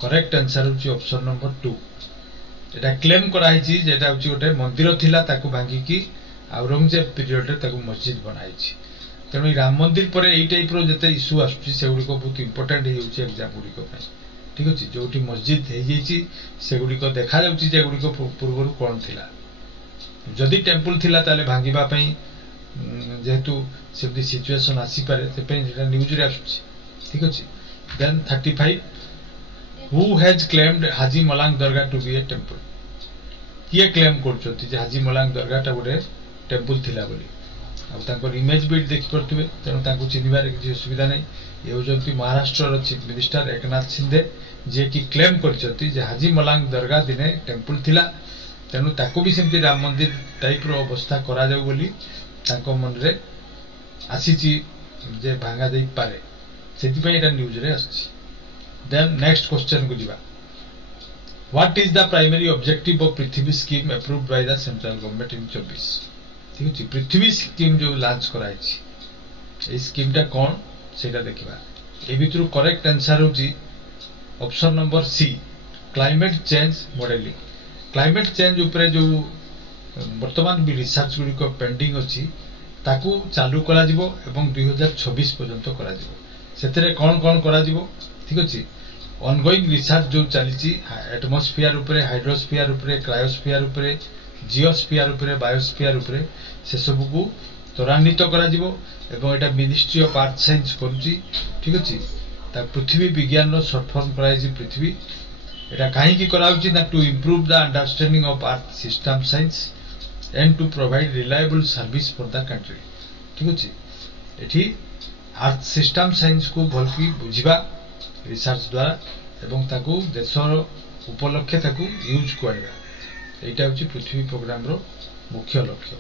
करेक्ट आंसर होची ऑप्शन नंबर 2 एटा क्लेम करा हिची जेटा होची गोटे मंदिर थिला ताकू भांगी की औरंगजेब पीरियड रे ताकू मस्जिद बनाइछि तेणु राम मंदिर पर एई टाइप रो जते इश्यू आसुची से गुडी को बहुत इंपोर्टेंट हे होची एग्जाम गुडी को ठीक अछि जोटी मस्जिद हे जेछि से गुडी को देखा जाउची जे गुडी को पूर्वरु कोन थिला जदी टेंपल थिला ताले भांगीबा पई जेहेतु सेबदी सिचुएशन आसी पारे से पे जेटा न्यूज रे आसुची ठीक अछि then 35 who has claimed Haji Malang dargah to be a temple किए क्लेम करछथि जे हाजी मलांग दरगाह टा गोटे टेंपल थिला बोली आ तांकर इमेज भी देखि परथिबे तेनु तांको चिनिबार किछि असुविधा नै ए होजंती महाराष्ट्र रो चीफ मिनिस्टर एकनाथ शिंदे जे कि क्लेम करछथि जे हाजी मलांग दरगाह दिने टेंपल थिला तेणु ताको भी सेमती राम मंदिर टाइप रो अवस्था करा जाऊ बोली ताको मन रे आसीची जे भांगा देई पारे सेति पई एटा न्यूज रे आछि। देन नेक्स्ट क्वेश्चन को दिबा what is the primary objective of Prithvi scheme approved by the central government in 24 ठीक अछि। पृथ्वी स्कीम जो लॉन्च कराई छी ए स्कीम टा कोन सेटा देखिबा। ए भितरु करेक्ट आंसर होची option number C climate change modelling. Climate change ऊपर जो वर्तमान भी रिसर्च गुडी को पेंडिंग अछि ताकू चालू करा जिवो एवं 2026 पर्यंत करा जिवो। सेतरे कोन कोन करा जिवो ठीक अछि। ऑनगोइंग रिसर्च जो चलीची एटमॉस्फेयर ऊपर हाइड्रोस्फीयर ऊपर क्रायोस्फीयर ऊपर जियोस्फीयर ऊपर बायोस्फीयर ऊपर से सब को त्वरान्वित करा जिवो एवं एटा मिनिस्ट्री ऑफ अर्थ साइंस करूची ठीक अछि। ता पृथ्वी विज्ञान रो शॉर्ट फॉर्म कराई पृथ्वी एटा काहे की कराउची ना to improve the understanding of earth system science and to provide reliable service for the country ठीक अछि। एठी अर्थ सिस्टम साइंस को भलकी बुझिबा रिसर्च द्वारा एवं ताकू देशर उपलक्ष्य ताकू यूज करबा एटा होची पृथ्वी प्रोग्राम रो मुख्य लक्ष्य।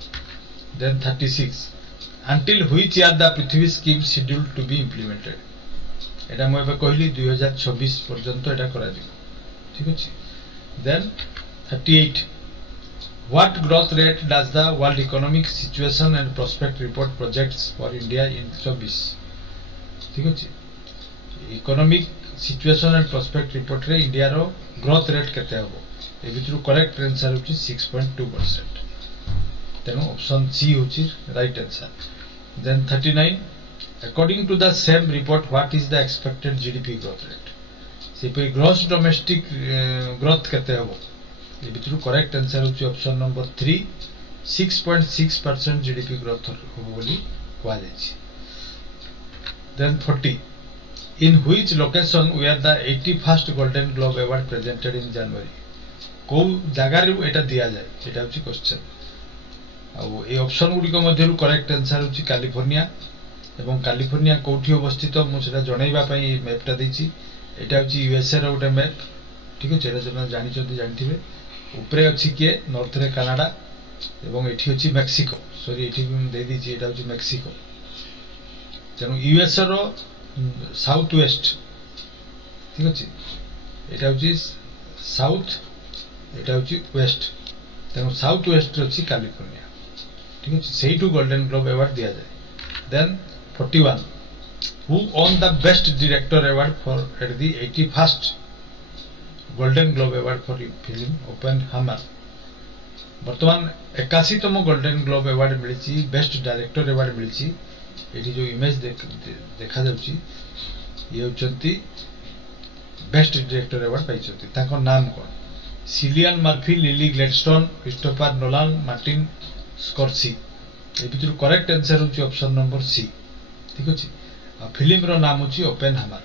Then 36 until which year the Prithvi scheme scheduled to be implemented एटा मैं एबे कहली 2026 पर्यंत एटा करा जिवो ठीक अछि। Then 38 what growth rate does the world economic situation and prospect report projects for India in 24 ठीक अछि। Economic situation and prospect report रे इंडिया रो ग्रोथ रेट केते हबो ए भितरु करेक्ट आंसर होची 6.2%। तेनो ऑप्शन सी होची right answer. Then 39 according to the same report what is the expected GDP growth rate से पे ग्रॉस डोमेस्टिक ग्रोथ केते हबो ए भितरु करेक्ट आंसर होची ऑप्शन नंबर 3 6.6% जीडीपी ग्रोथ हबो बोली कहवा जायछि। Then 40 in which location were the 81st golden globe award presented in January को जगार एटा दिया जाए एटा होची क्वेश्चन। आ ए ऑप्शन गुडी को मध्यरु करेक्ट आंसर होची कैलिफोर्निया एवं कैलिफोर्निया कोठी अवस्थित मु सेटा जणैबा पई मैपटा देछि। एटा होची यूएसए रो गोटे मैप ठीक अछि। एटा जना जानि चंती जानथिबे ऊपरे अछि के नॉर्थ रे कनाडा एवं एठी अछि मेक्सिको सॉरी एठी भी दे दिछि एटा होची मेक्सिको। तेनु यूएसए रो साउथ वेस्ट ठीक अछि एटा होची साउथ एटा होची वेस्ट तेनु साउथ वेस्ट अछि कैलिफोर्निया ठीक अछि। सेही गोल्डन ग्लोब अवार्ड दिया जाय। Then 41 who on the best director award for at the 81st golden globe award for film Oppenheimer वर्तमान 81तम गोल्डन ग्लोब अवार्ड मिलिछि बेस्ट डायरेक्टर अवार्ड मिलिछि। एठी जो इमेज देखा जाउची ये होचंती बेस्ट डायरेक्टर अवार्ड पाइछंती ताको नाम कोन Cillian Murphy Lily Gladstone Christopher Nolan Martin Scorsese ए भितर करेक्ट आंसर होची ऑप्शन नंबर सी ठीक अछि। आ फिल्म रो नाम होची ओपेनहाइमर।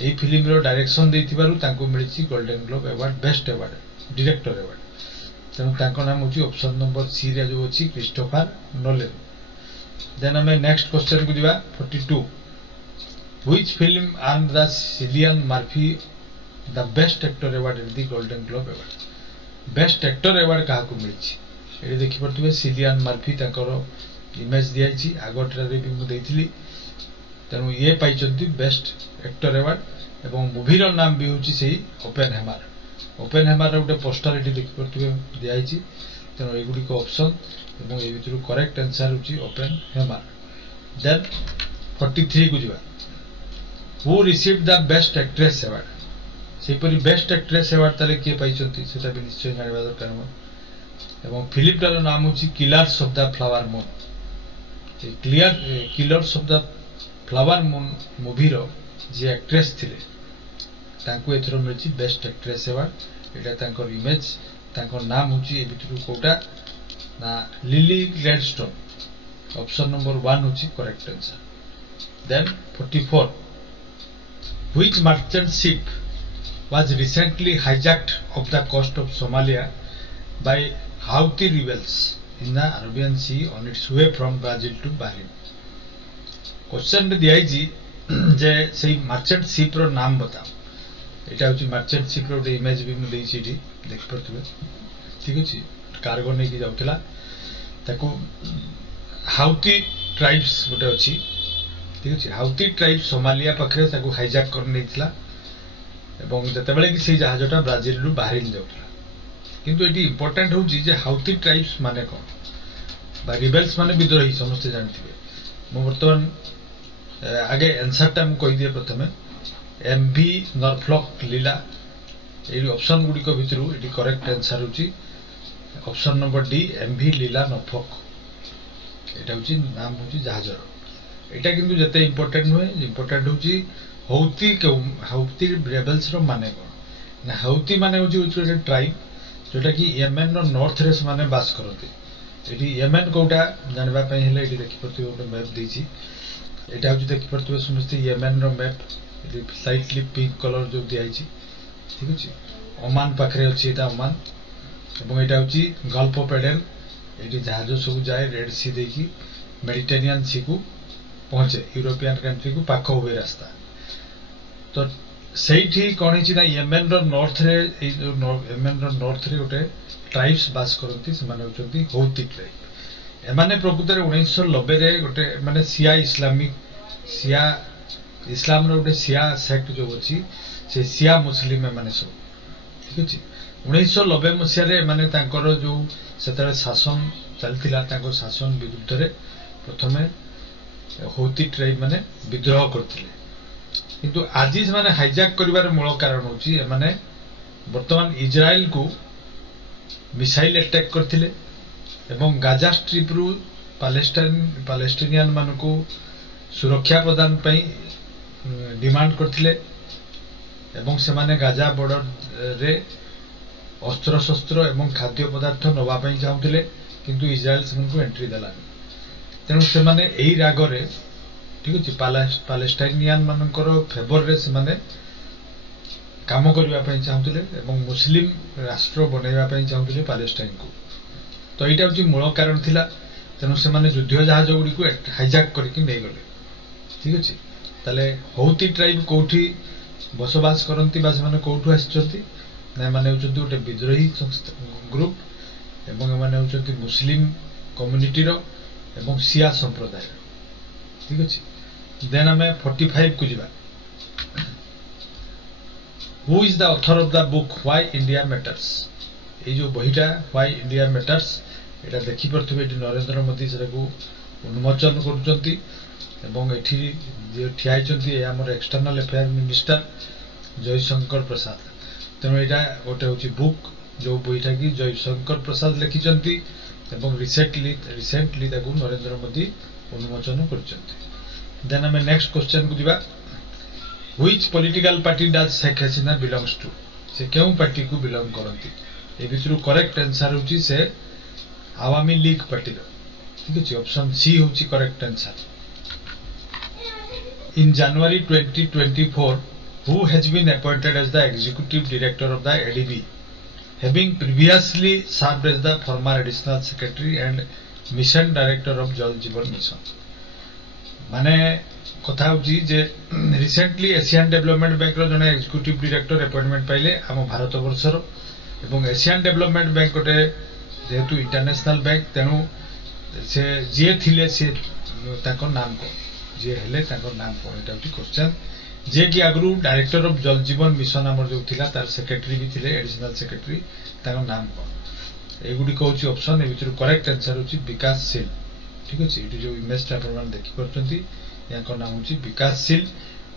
ए फिल्म रो डायरेक्शन देथिबारु ताको मिलिछि golden globe award best award director award तेनु ताको नाम होची ऑप्शन नंबर सी रे जो होची क्रिस्टोफर नोलन। देन हमें नेक्स्ट क्वेश्चन को दिबा 42 which film earn the Cillian Murphy the best actor award at the golden globe award best actor award काहा को मिलिछि ए देखि परतबे सिलियन मर्फी ताकर इमेज दियाछि आगोटरा रे भी मु देइथिली तेनु ये पाइचंती बेस्ट एक्टर अवार्ड एवं मूवी रो नाम भी होछि सेही ओपेनहाइमर। ओपेनहाइमर रो गोटे पोस्टर एटी देखि परतबे दियाछि तेनु एगुडी को ऑप्शन एवं ए भितरु करेक्ट आंसर होची ओपेनहाइमर। देन 43 को जिबा who received the best actress award से परि बेस्ट एक्ट्रेस अवार्ड ताले के पाइचंती सेटा भी निश्चय जानबा दरकार हम एवं फिल्म टार नाम होची killers of the flower moon. ए killers of the flower moon movie रो जे एक्ट्रेस थिले तांको एथरो मिलची बेस्ट एक्ट्रेस अवार्ड। एटा तांकर इमेज तांकर नाम होची ए भितरु कोटा ना लिली ग्लेडस्टोन ऑप्शन नंबर 1 होची correct answer. Then 44 which merchant ship was recently hijacked off the coast of Somalia by Houthi rebels in the Arabian Sea on its way from Brazil to Bahrain। Question रे दियाई जी जे सेही merchant ship रो नाम बताओ एटा होची merchant ship रो image भी मु देई छी देख परतबे ठीक अच्छे कार्गो नहीं कि जाउथिला ताकू हाउती ट्राइब्स गोटे अच्छी ठीक अच्छे हाउती ट्राइब सोमालिया पाखे ताकू हाइजैक कर नैथिला एवं जेतेबेले कि से जहाजटा ब्राजिल रु बाहरी जाउथिला किंतु एटी इंपोर्टेंट होउची जे हाउती ट्राइब्स माने कोन बा रिबेल्स माने विद्रोही समस्त जानथिबे मो वर्तमान आगे आंसर टा हम कहि दिए प्रथमे एमवी नॉर्थफ्लॉक लीला ए ऑप्शन गुडी को भितरु एटी करेक्ट आंसर होची option number D MV Lila नॉर्थफ्लॉक एटा होची नाम होची जहाजर एटा किंतु जते इंपोर्टेंट होय इंपोर्टेंट होची हाउती रेबेल्स रो माने कोन ना हाउती माने होची ट्राइब जोटा कि येमेन रो नॉर्थ रे माने बास करते एटी येमेन कोटा जानबा पय हेले एटी देखि परथिबे ओटा मैप देछि एटा होची देखि परथिबे समस्त येमेन रो मैप एटी स्लाइटली पिंक कलर जो दिया छी ठीक अछि ओमान पाखरे अछि एटा ओमान एवं एटा होची गल्फ ऑफ एडेन एटी जहाज सब जाय रेड सी देखि मेडिटेरियन सी को पहुंचे यूरोपियन कंट्री को पाखो हुए रास्ता तो सेठी कोन छि ना येमेन रो नॉर्थ रे येमेन रो नॉर्थ रे गोटे ट्राइब्स बास करती से माने होचंती हौती ट्राइब एमाने प्रकृत रे 1990 रे गोटे माने शिया इस्लाम रो गोटे शिया सेक्ट जो अछि से शिया मुस्लिम माने सब ठीक अछि 1990 मसिया रे माने तांकर जो सेतरे शासन चलतिला तांको शासन विरुद्ध रे प्रथमे हौती ट्राइब माने विद्रोह करथिले किंतु आज से माने हाइजैक करिवार मूल कारण होची माने वर्तमान इजराइल को मिसाइल अटैक करथिले एवं गाजा स्ट्रिप रु पैलेस्टाइनियन मान को सुरक्षा प्रदान पई डिमांड करथिले एवं से माने गाजा बॉर्डर रे अस्त्र शस्त्र एवं खाद्य पदार्थ नवा पई चाहुथिले किंतु इजराइल से को एंट्री देलानी तेणु से माने एही रागरे ठीक अछि पैलेस्टाइनियन मानकर फेवर रे से माने काम करबा पई चाहुथिले एवं मुस्लिम राष्ट्र बनैबा पई चाहुथिले पैलेस्टाइन को तो एटा होची मूल कारण थिला तेणु से माने युद्ध जहाज गुडी को हाइजैक करके नै गले ठीक अछि तले हौती ट्राइब कोठी बसवास करंती बा से माने कोठु आछंती नै माने होचंती ओटे विद्रोही ग्रुप एवं माने होचंती मुस्लिम कम्युनिटी रो एवं शिया संप्रदाय ठीक अछि देन हमें 45 को जिबा who is the author of the book why India matters ए जो बहिटा व्हाई इंडिया मैटर्स एटा देखि परथबे एटी नरेंद्र मोदी सेरा को उन्मोचन करूचंती एवं एठी जे ठियाइचंती ए हमर external affair minister Jaishankar Prasad तेनो एटा ओटे होची बुक जो बहिटा की जयशंकर प्रसाद लिखिचंती एवं रिसेंटली ताकू नरेंद्र मोदी उन्मोचन करूचंती देन हमें नेक्स्ट क्वेश्चन को दिबा which political party does Sheikh Hasina belongs to से केउ पार्टी को बिलोंग करंती ए बिचरू करेक्ट आंसर होची से आवामी लीग पार्टी रो ठीक अछि ऑप्शन सी होची correct answer in January 2024 who has been appointed as the executive director of the ADB having previously served as the former additional secretary and mission director of Jal Jeevan Mission माने कथा होची जे recently Asian development bank रो जने executive director appointment पाइले हम भारत वर्षर एवं Asian development bank गोटे जेहेतु international bank तेणु से जे थिले से ताको नाम को जे हेले ताको नाम को एटा होची क्वेश्चन जे कि आगु डायरेक्टर ऑफ जल जीवन मिशन हमर जो थिला तार सेक्रेटरी भी थिले एडिशनल सेक्रेटरी ताको नाम को एगुडी कहउची ऑप्शन ए भितर करेक्ट आंसर होची विकासशील ठीक अछि इटी जो इमेज टा प्रमाण देखि परचंती याको नाम होची विकासशील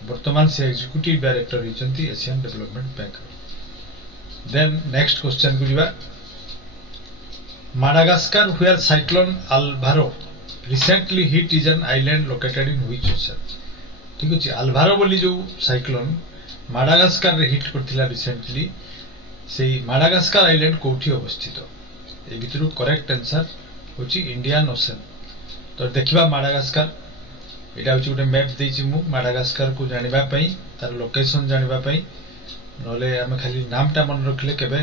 वर्तमान से एग्जीक्यूटिव डायरेक्टर हिचंती Asian development bank then next question गुजिबा Madagascar where cyclone Alvaro recently hit is an island located in which ocean ठीक अछि अल्भारो बोली जो साइक्लोन माडागास्कार रे हिट करथिला रिसेंटली सेही माडागास्कार आइलैंड कोठी अवस्थित ए भितरु करेक्ट आंसर होची इंडियन ओशन तो देखिबा माडागास्कार एटा होची गोटे मैप देछि मु माडागास्कार को जानिबा पई तार लोकेशन जानिबा पई नले हम खाली नामटा मन रखले केबे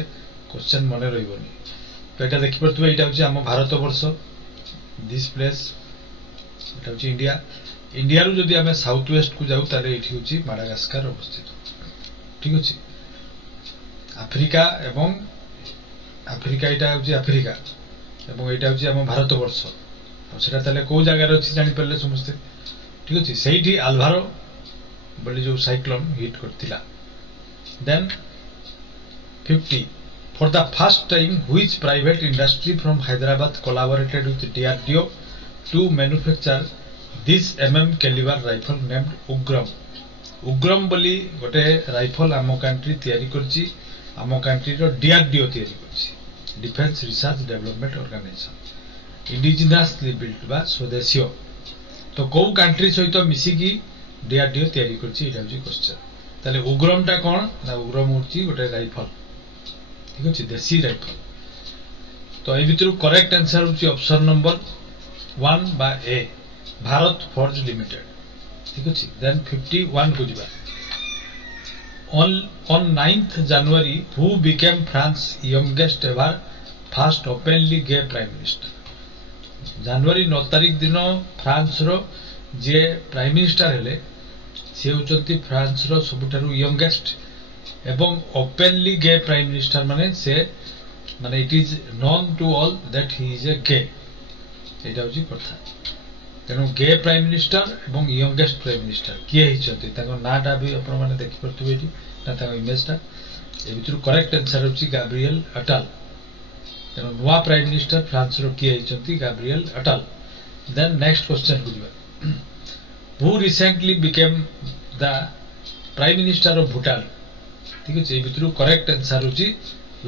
क्वेश्चन मने रहिबोनी तो एटा देखि परथबे एटा होची हम भारत वर्ष दिस प्लेस एटा होची इंडिया रु जदि हमें साउथ वेस्ट को जाऊ ताले एठी होची माडागास्कार अवस्थित ठीक अछि अफ्रीका एवं आफ्रिका एटा होची आफ्रिका एवं एटा होची हम भारत वर्ष सेटा ताले को जगह रे अछि जानि परले समस्ते ठीक अछि सेठी आल्वारो बोली जो साइक्लोन हिट करतिला then 50 for the first time which private industry from Hyderabad collaborated with DRDO to manufacture this caliber rifle named Ugram बोली गोटे राइफल आम कंट्री तैयारी करछि आम कंट्री रो DRDO तैयारी करछि defence research development organisation indigenously built बा स्वदेशीय तो को कंट्री सहित मिसी की DRDO तैयारी करछि एटा होछि क्वेश्चन ताले उग्रम टा कोन ना उग्रम होछि गोटे राइफल ठीक अछि देसी राइफल तो ए भितर करेक्ट आंसर होछि ऑप्शन नंबर 1 बा ए भारत फोर्ज लिमिटेड ठीक अछि देन 51 को दिबा on 9th January who became France youngest ever first openly gay prime minister जनवरी 9 तारिख दिन फ्रांस रो जे प्राइम मिनिस्टर हेले से होचंती फ्रांस रो सबुठारु यंगेस्ट एवं ओपनली गे प्राइम मिनिस्टर माने से माने it is known to all that he is a gay एटा होची कथा तेनो गे प्राइम मिनिस्टर एवं यंगेस्ट प्राइम मिनिस्टर किए हिचंती ताको नाटा भी अपन माने देखि परतु एटी ना ताको इमेजटा ए भितरु करेक्ट आंसर होची गैब्रिएल अटल तेनो नुवा प्राइम मिनिस्टर फ्रांस रो किए हिचंती गैब्रिएल अटल देन नेक्स्ट क्वेश्चन को दिबा who recently became the prime minister of Bhutan ठीक अछि भितरु करेक्ट आंसर होची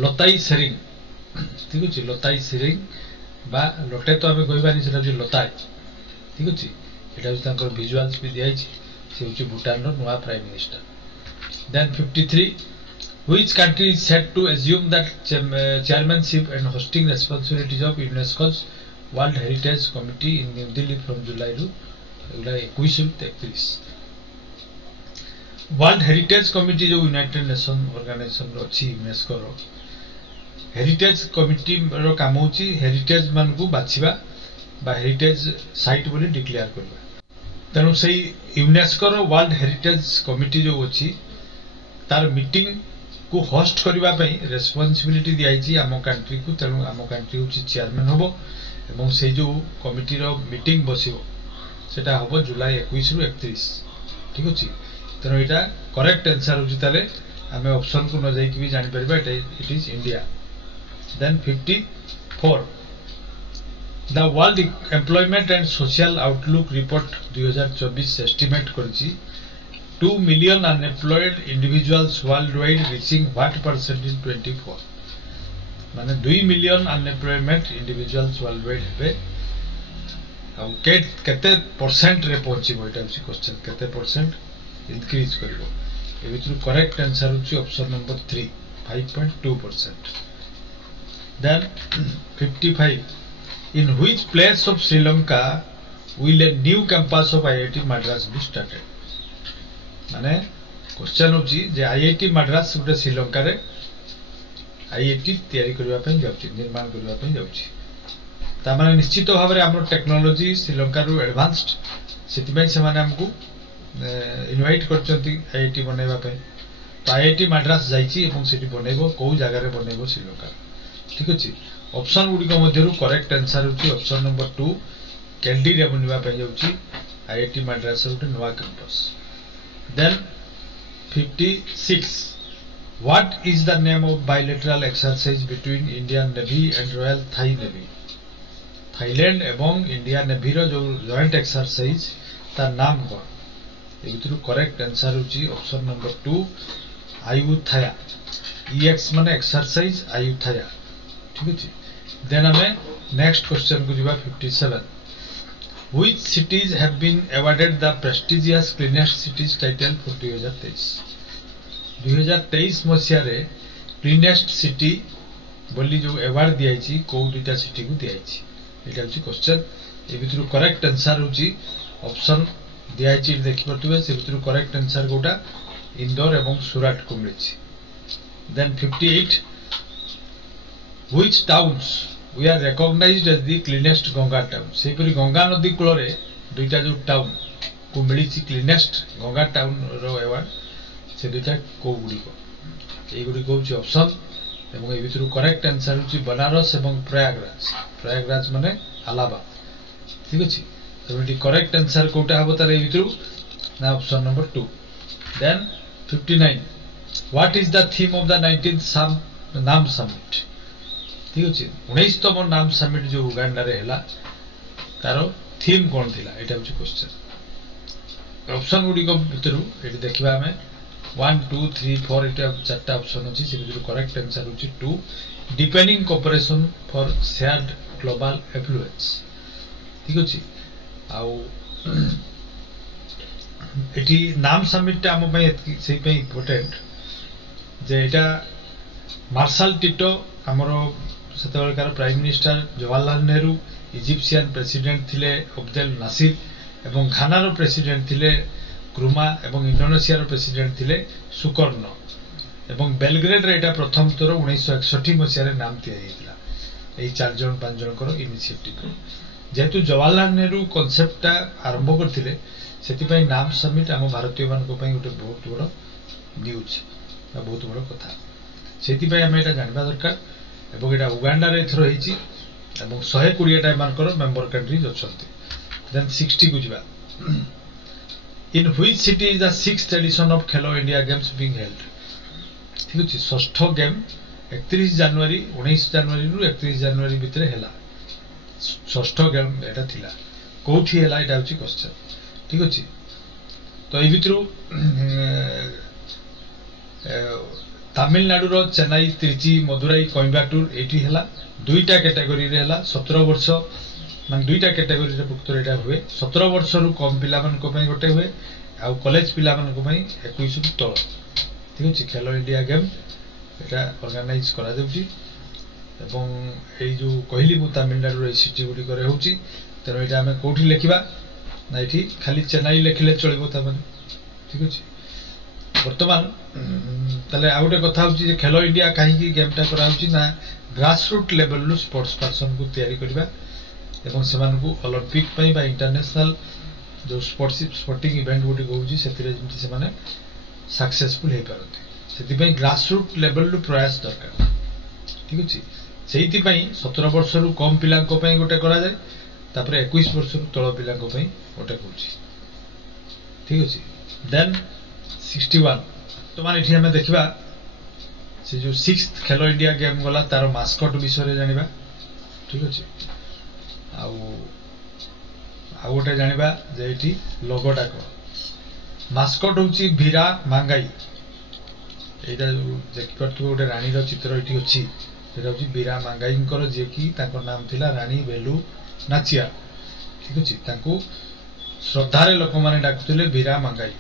लताई सेरिंग ठीक अछि लताई सेरिंग बा लटे तो हमें कहबानी सेटा जे लताई ठीक अछि एटा होची तांकर विजुअल्स भी दियाई छी से होची भूटान रो नुवा prime minister then 53 which country is set to assume that chairmanship and hosting responsibilities of UNESCO's World Heritage Committee in New Delhi from July to July 21-31 world heritage committee जो यूनाइटेड नेशन ऑर्गेनाइजेशन रो अछि UNESCO रो heritage committee रो काम होछि heritage मान को बाछिबा बा heritage site बोली declare करबा तेनु सेही यूनेस्को रो वर्ल्ड हेरिटेज कमिटी जो अछि तार मीटिंग को होस्ट करबा पई रेस्पोंसिबिलिटी दियाई छी आम कंट्री को तेनु आम कंट्री होछि चेयरमैन होबो एवं से जो कमिटी रो मीटिंग बसिबो सेटा होबो जुलाई 21 रु 31 ठीक अछि तेनो एटा करेक्ट आंसर होछि ताले हमें ऑप्शन को न जाई कि भी जानि परबा it is India then 54 the world employment and social outlook report 2024 estimate करछि 2 million unemployed individuals worldwide reaching what percent in 24 माने 2 million unemployment individuals worldwide हेबे आ केते परसेंट रे पहुंचीबो एटा होछि क्वेश्चन केते परसेंट इंक्रीज करिवो ए भितरु करेक्ट आंसर होछि option number 3 5.2% then 55 in which place of Sri Lanka will a new campus of IIT Madras be started माने क्वेश्चन होछि जे आईआईटी मद्रास गुटे श्रीलंका रे आईआईटी तयारी करबा पई जाउछि निर्माण करबा पई जाउछि ता माने निश्चित भाव रे हमर टेक्नोलॉजी श्रीलंका रो एडवांस्ड सेति पई से माने हमकु इनवाइट करचंती आईआईटी बनेबा पई तो आईआईटी मद्रास जाइछि एवं सेति बनेबो को जगह रे बनेबो श्रीलंका ठीक अछि ऑप्शन गुडी को मध्यरु करेक्ट आंसर होछि ऑप्शन नंबर 2 कैंडी रे बनेबा पई जाउछि आईआईटी मद्रास रो नवा campus Then 56 what is the name of bilateral exercise between Indian Navy and Royal Thai Navy Thailand एवं India Navy रो जो joint exercise तार नाम को ए भितरु करेक्ट आंसर होछि ऑप्शन नंबर 2 आयुथया EX माने एक्सरसाइज आयुथया ठीक अछि देन हमें नेक्स्ट क्वेश्चन को जिबा 57 Which cities have been awarded the prestigious cleanest cities title for 2023 2023 मसिया रे cleanest city बोली जो अवार्ड दियाई छी को दुटा सिटी को दियाई छी एटा होची क्वेश्चन ए भितरु करेक्ट आंसर होची ऑप्शन दियाई छी देखि परतुबे से भितरु करेक्ट आंसर गोटा इंदौर एवं सूरत को मिलै छी then 58 Which towns we are recognized as the cleanest Ganga town से परी गंगा नदी कूल रे दुईटा जो टाउन को मिली छि cleanest गंगा टाउन रो अवार्ड से दुईटा को गुडी को ए गुडी को छि ऑप्शन এবং এই ভিতରୁ করেক্ট आंसर হচ্ছে बनारस এবং प्रयागराज। प्रयागराज মানে अलाहाबाद। ঠিক আছে, তো এটি करेक्ट आंसर কোটা হবে তার এই ভিতରୁ না option number 2। Then 59 what is the theme of the 19th NAM summit. ठीक আছে, 19তম नाम समिट जो उगांडा रे हैला तारो थीम कोन थिला एटा होची क्वेश्चन। ऑप्शन गुडी को भितरु एटी देखिबा हमें 1 2 3 4 एटा चारटा ऑप्शन अछि से भितरु करेक्ट आंसर होची 2 depending cooperation for shared global influence. ठीक अछि, आउ एटी नाम समिट ता हम पय सेही पय इम्पोर्टेंट जे एटा मार्शल टिटो हमरो सेतेबेलकार prime minister Jawaharlal Nehru, Egyptian president थिले अब्देल नासिर एवं घाना रो प्रेसिडेंट थिले क्रुमा एवं इंडोनेशिया रो प्रेसिडेंट थिले सुकर्णो एवं बेलग्रेड रे एटा प्रथम थर 1961 मसिया रे नाम तिया हेतिला एई 4 जन 5 जन करो इनिशिएटिव। जेतु जवाहरलाल नेहरू कांसेप्टटा आरंभ करथिले सेति पय नाम समिट हम भारतीय मान को पय उटे बहुत बड़ न्यूज आ बहुत बड़ कथा सेति पय हम एटा जानबा दरकार। एवं एटा उगांडा रे थरो हेची एवं 120 टा मानकर मेंबर कंट्रीज अछंती। देन 60 को जिबा in which city is the 6th edition of Khelo India games being held. ठीक अछि, षष्ठ गेम 31 जनवरी 19 जनवरी रु 31 जनवरी भितर हैला षष्ठ गेम एटा थिला कोठी हैला एटा होची क्वेश्चन। ठीक अछि, तो ए भितरु तमिलनाडु रो चेन्नई, त्रिची, मदुराई, कोयम्बाटूर एटी हैला दुईटा कैटेगरी रे हैला 17 वर्ष मान दुईटा कैटेगरी रे पुक्तर एटा हुए 17 वर्ष रु कम पिला मन को पय गोटे हुए आ कॉलेज पिला मन को पय 21 रु तळ। ठीक अछि, खेलो इंडिया गेम एटा ऑर्गेनाइज करा देउची एवं एई जो कहली मु तमिलनाडु रे सिटी गुडी करे होची तेरो एटा हमें कोठी लेखिबा ना एठी खाली चेन्नई लेखिले चलिबो त माने। ठीक अछि, वर्तमान तले आ गोटे कथा होची जे खेलो इंडिया काहे की गेमटा करा होची ना grass root level low sports person को तयारी करबा एवं सेमान को ओलंपिक पय बा इंटरनेशनल जो स्पोर्टिंग इवेंट गुडी होची सेतिरे जेमति से माने सक्सेसफुल हे पारती सेति पय ग्रास रूट लेवल लो प्रयास दरकार। ठीक अछि, सेति पय 17 वर्ष रु कम पिला को पय गोटे करा जाय तापरे 21 वर्ष रु तळ पिला को पय गोटे होची। ठीक अछि, देन 61 तो माने एठी हमें देखिबा से जो 6th खेलो इंडिया गेम गला तार मास्कट विषय रे जानिबा। ठीक अछि, आउ गोटे जानिबा जे एठी लोगोटा को मास्कट होची वीरा मांगाई एटा देखि परथु गोटे रानी रो चित्र एठी अछि एटा होची वीरा मांगाई कर जे की ताको नाम थिला रानी वेलु नाचिया। ठीक अछि, ताको श्रद्धा रे लोक माने डाकुथिले वीरा मांगाई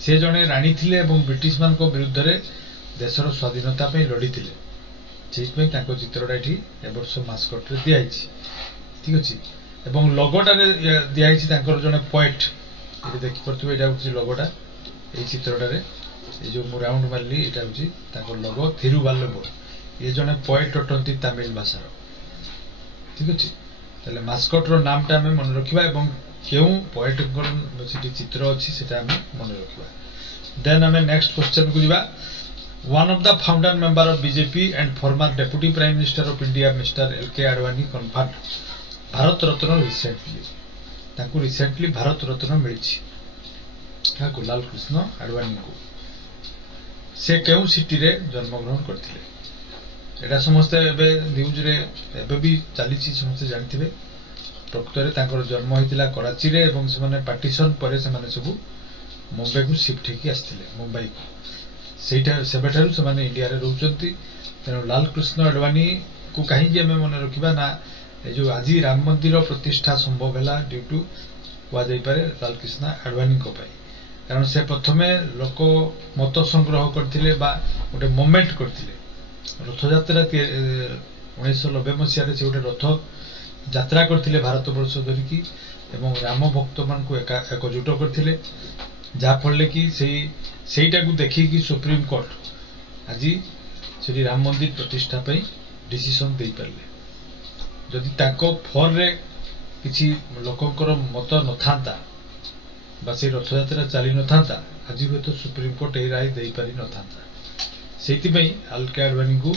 से जने रानी थिले एवं ब्रिटिश मान को विरुद्ध रे देशर स्वाधीनता पे लड़ी थिले ठीक पे ताको चित्रटा एठी ए वर्ष मास्कट रे दिया आइछि। ठीक अछि, एवं लोगोटा रे दिया आइछि ताकर जने पोएट एठी देखि परथु एटा होछि लोगोटा ए चित्रटा रे ए जो मु राउंड मारली एटा होछि ताकर लोगो थिरुवल्लुवर ये जने पोएट अटंती तमिल भाषा। ठीक अछि, तले मास्कट रो नामटा हमें मन रखिबा एवं केउ पोएट को सिटी चित्र अछि सेटा हमें मन रखिबा। देन हमें नेक्स्ट क्वेश्चन को जिबा one of the founder member of BJP and former deputy prime minister of India mister L K. Advani conferred Bharat Ratna recently Bharat Ratna मिलिछि काको लाल कृष्ण आडवाणी को से केउ सिटी रे जन्म ग्रहण करथिले एटा समस्त एबे न्यूज रे एबे भी चलीछि समस्त जानथिबे। प्रकृतरे तांकर जन्म होइतिला कराची रे एवं से माने पार्टीशन परे से माने सब मुंबई को शिफ्ट हेकी आस्थिले मुंबई को सेटा सेबेठारु से माने इंडिया रे रहउचंती तेनो लाल कृष्ण आडवाणी को काहे जे हमें मन रखिबा ना ए जो आज राम मंदिर प्रतिष्ठा संभव हैला ड्यू टू वा जाई पारे लाल कृष्ण आडवाणी को पाई कारण से प्रथमे लोक मत संग्रह करथिले बा गोटे मोमेंट करथिले रथ यात्रा 1990 मसिया रे से गोटे रथ यात्रा करथिले भारत वर्ष धरि की एवं राम भक्त मान को एकजुट करथिले जा फलले कि सेईटा को देखि कि सुप्रीम कोर्ट आज श्री राम मंदिर प्रतिष्ठा पे डिसीजन दे परले जदि ताको फोर रे किछि लोकंकर मत न थांता बा से रथ यात्रा चली न थांता आज हो तो सुप्रीम कोर्ट ए राय दे पारि न थांता सेति पई एल.के. आडवाणी को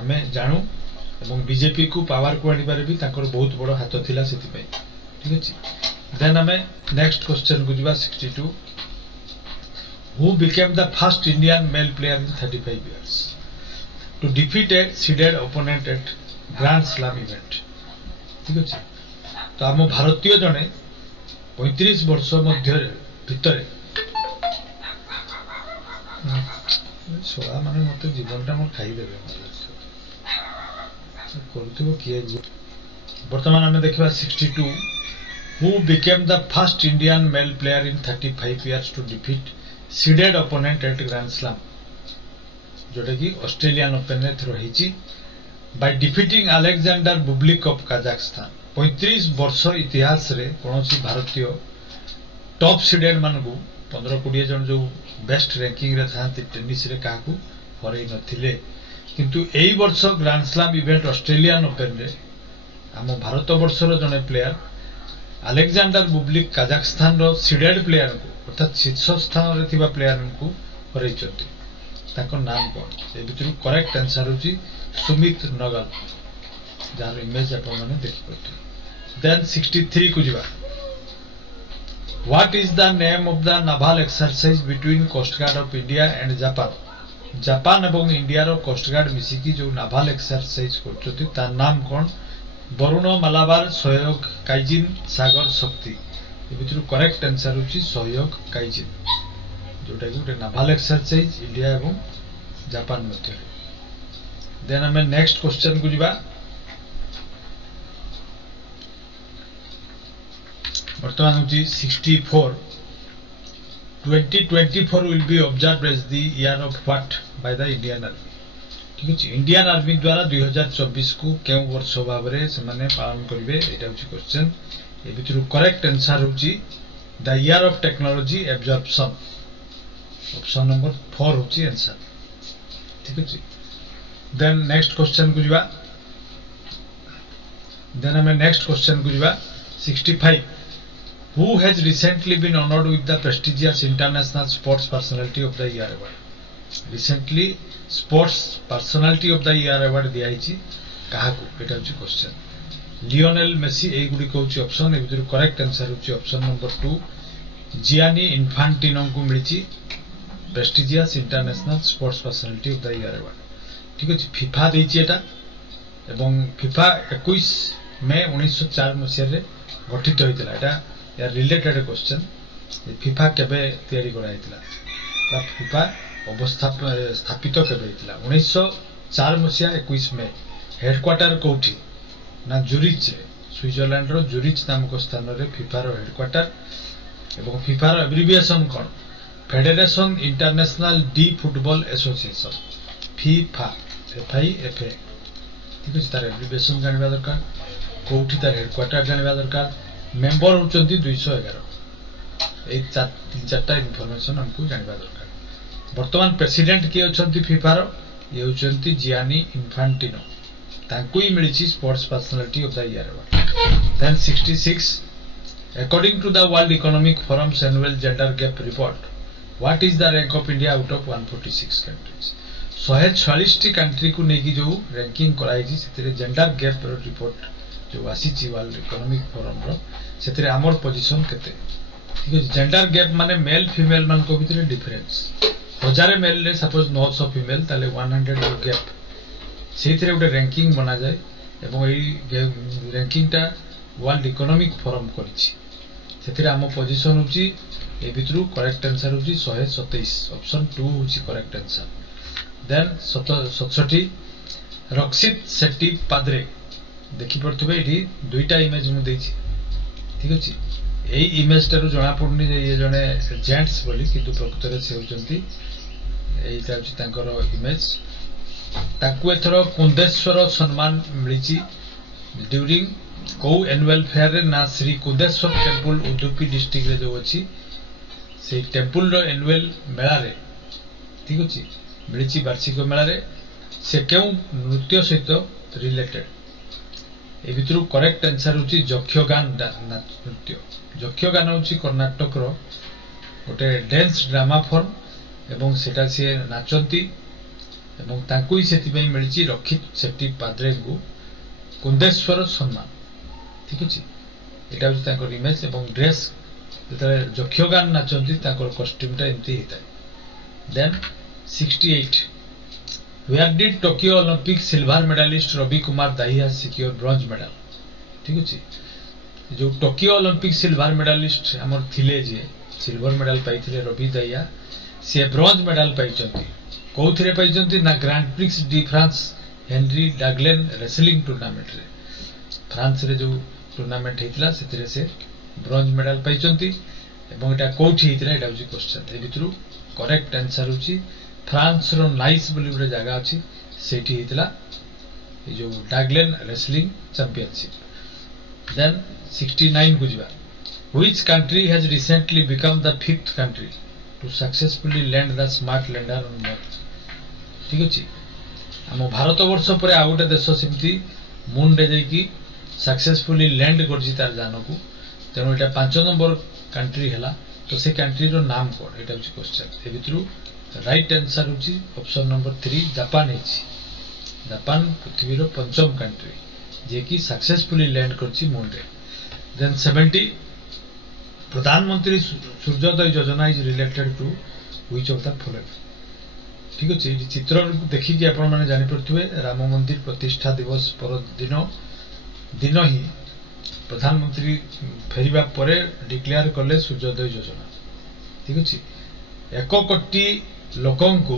आमे जानू एवं बीजेपी को पावर को आनिबारे भी ताकर बहुत बड़ हाथ थिला सेति पय ठीक अछि देन आमे नेक्स्ट क्वेश्चन को जिबा 62 who became the first Indian male player in 35 years to defeat a seeded opponent at Grand Slam event ठीक अछि तो आम भारतीय जने 35 वर्ष मध्य भितर सोला माने मते जीवनटा मोर खाई देबे करथबो किए वर्तमान आमे देखबा 62 who became the first Indian male player in 35 years to defeat seeded opponent at Grand Slam जोटा कि ऑस्ट्रेलियन ओपन रे थ्रो हिची by defeating Alexander Bublik of Kazakhstan 35 वर्ष इतिहास रे कोनोसी भारतीय टॉप सीडेड मानकु 15-20 जन जो बेस्ट रैंकिंग रे थांती टेनिस रे काकू हरै नथिले किंतु एई वर्ष grand slam event Australian open रे हम भारत वर्षर जने प्लेयर अलेक्जेंडर बुब्लिक काजाखस्तान रो सीडेड प्लेयर को अर्थात शीर्ष स्थान रे थिबा प्लेयर को हरै चंती ताको नाम कोन ए बितरु करेक्ट आंसर होची सुमित नगल जार इमेज अपन माने देखि पड़ते देन 63 को जिबा What is the name of the naval exercise between Coast Guard of India and Japan? Japan एवं इंडिया रो कोस्ट गार्ड मिसिकी जो नाval एक्सरसाइज करछथि तार नाम कोन वरुण मालाबार सहयोग काइजिन सागर शक्ति ए भितरु करेक्ट आंसर होची सहयोग काइजिन जोटा कि उटे नाval एक्सरसाइज इंडिया एवं जापान मध्ये देन हमें नेक्स्ट क्वेश्चन को जिबा वर्तमान होची 64 2024 will be observed as the year of what by the Indian Army ठीक अछि इंडियन आर्मी द्वारा 2024 को केउ वर्ष भाबरे से माने पालन करिवे एटा होची क्वेश्चन ए भितरु करेक्ट आंसर होची the year of technology absorption option number 4 होची आंसर ठीक अछि देन नेक्स्ट क्वेश्चन को जिबा देन हमें नेक्स्ट क्वेश्चन को जिबा 65 Who has recently been honored with the prestigious International Sports Personality of the Year award? Recently, Sports Personality of the Year award दिया हिची काहाकू एटा होची क्वेश्चन लियोनेल मेसी ए गुडी कहउची ऑप्शन ए भितर करेक्ट आंसर होची ऑप्शन नंबर 2 जियानी इन्फांटिनो को मिलिची prestigious international sports personality of the year award ठीक अछि फीफा देछि एटा एवं फीफा 21 मई 1904 मसिया रे गठित होइतला एटा या रिलेटेड क्वेश्चन फीफा केबे तयारी करा हितला बा फीफा स्थापित केबे हितला 1904 मसिया 21 मई हेडक्वार्टर कोठी ना जुरिच स्विट्जरलैंड रो जुरिच नामक स्थान रे फीफा रो हेडक्वार्टर एवं फीफा रो एब्रिविएशन कोन Federation Internationale de Football Association FIFA FIFA ठीक अछि तार एब्रिविएशन जानबा दरकार कोठी तार हेडक्वार्टर जानबा दरकार मेंबर होचंती 211 एक चारटा इन्फॉर्मेशन हमको जानबा दरकार वर्तमान प्रेसिडेंट के होचंती फीफा रो ये होचंती जियानी इन्फांटिनो तांको ही मिलिची sports personality of the year award then 66 according to the world economic forums annual gender gap report what is the rank of India out of 146 countries 146 टी कंट्री को नेकी जो ranking कराई छी सेते जेंडर गैप रिपोर्ट जो आसी world economic forum रो सेते हमर पोजीशन केते ठीक है जेंडर गैप माने मेल फीमेल मान को भीतर डिफरेंस 1000 मेल रे सपोज 900 फीमेल ताले 100 रो गैप सेथिरे उडे रैंकिंग बना जाय एवं एई रैंकिंग टा वर्ल्ड इकोनॉमिक फोरम करिछि सेथिरे हम पोजीशन होची ए भितरु करेक्ट आंसर होची 127 ऑप्शन 2 होची करेक्ट आंसर देन 67 रक्षित शेट्टी पाद्रे देखि पड़थबे एठी दुईटा इमेज मु देछि ठीक अछि एई इमेज टारु जणा पड़नी जे ये जने जेंट्स बोली किंतु प्रकृत रे से होचंती एईटा अछि तांकर इमेज ताकु एथरो कुंदेश्वर सम्मान मिलिछि ड्यूरिंग को एनुअल फेयर रे ना श्री कुंदेश्वर टेंपल उडुपी डिस्ट्रिक्ट रे जो अछि से टेंपल रो एनुअल मेला रे ठीक अछि मिलिछि वार्षिक मेला रे से केउ नृत्य सहित रिलेटेड ए भितरु करेक्ट आंसर होची जक्षगान नृत्य जक्षगान होची कर्नाटक रो गोटे डांस ड्रामा फॉर्म एवं सेटा से नाचंती एवं तांकु ही सेति मिली रक्षित शेट्टी पाद्रे को कुंदेश्वर सम्मान ठीक अच्छे यहाँ हूँ इमेज और ड्रेस जो यक्षगान नाचती कस्ट्यूमटा एमती होता है then 68 where did Tokyo Olympic silver medalist Ravi Kumar Dahiya secure bronze medal ठीक अच्छे जो टोक्यो ओलंपिक सिल्वर मेडालिस्ट आमर थिले जे सिल्वर मेडल पाई रवि दाहिया सी ब्रोंज मेडल पाई कौन पाई ना Grand Prix de France Henri Deglane wrestling tournament रे फ्रांस रे जो टूर्नामेंट होता से ब्रोंज मेडल पाई एटा कौटी होता है क्वेश्चन ए भितर करेक्ट आंसर होची फ्रांस रो नाइस बोली गोटे जगह अच्छी से जो डागलेन रेसलिंग चैंपियनशिप देन 69 को जीवा which country has recently become the 5th country to successfully land the smart lander on moon ठीक अच्छे आम भारत वर्ष पर आ गोटे देश सेमती मून रे जाइकी सक्सेसफुली लैंड करछि तार जान को तेणु यहाँ 5 नंबर कंट्री है तो से कंट्री रो नाम कौन यहाँ हूँ क्वेश्चन ए भितर राइट आंसर होची ऑप्शन नंबर 3 जापान जापान पृथ्वी रो 5म कंट्री जे कि सक्सेसफुली लैंड करछि मून रे देन 70 प्रधानमंत्री सूर्योदय Yojana is related to which of the following ठीक अच्छे ये चित्र देखिए आपण माने जानि पड़थुवे राम मंदिर प्रतिष्ठा दिवस पर दिन ही प्रधानमंत्री फेरिबा परे डिक्लेयर कले सूर्योदय योजना ठीक अच्छे 1 कोटी लोकों को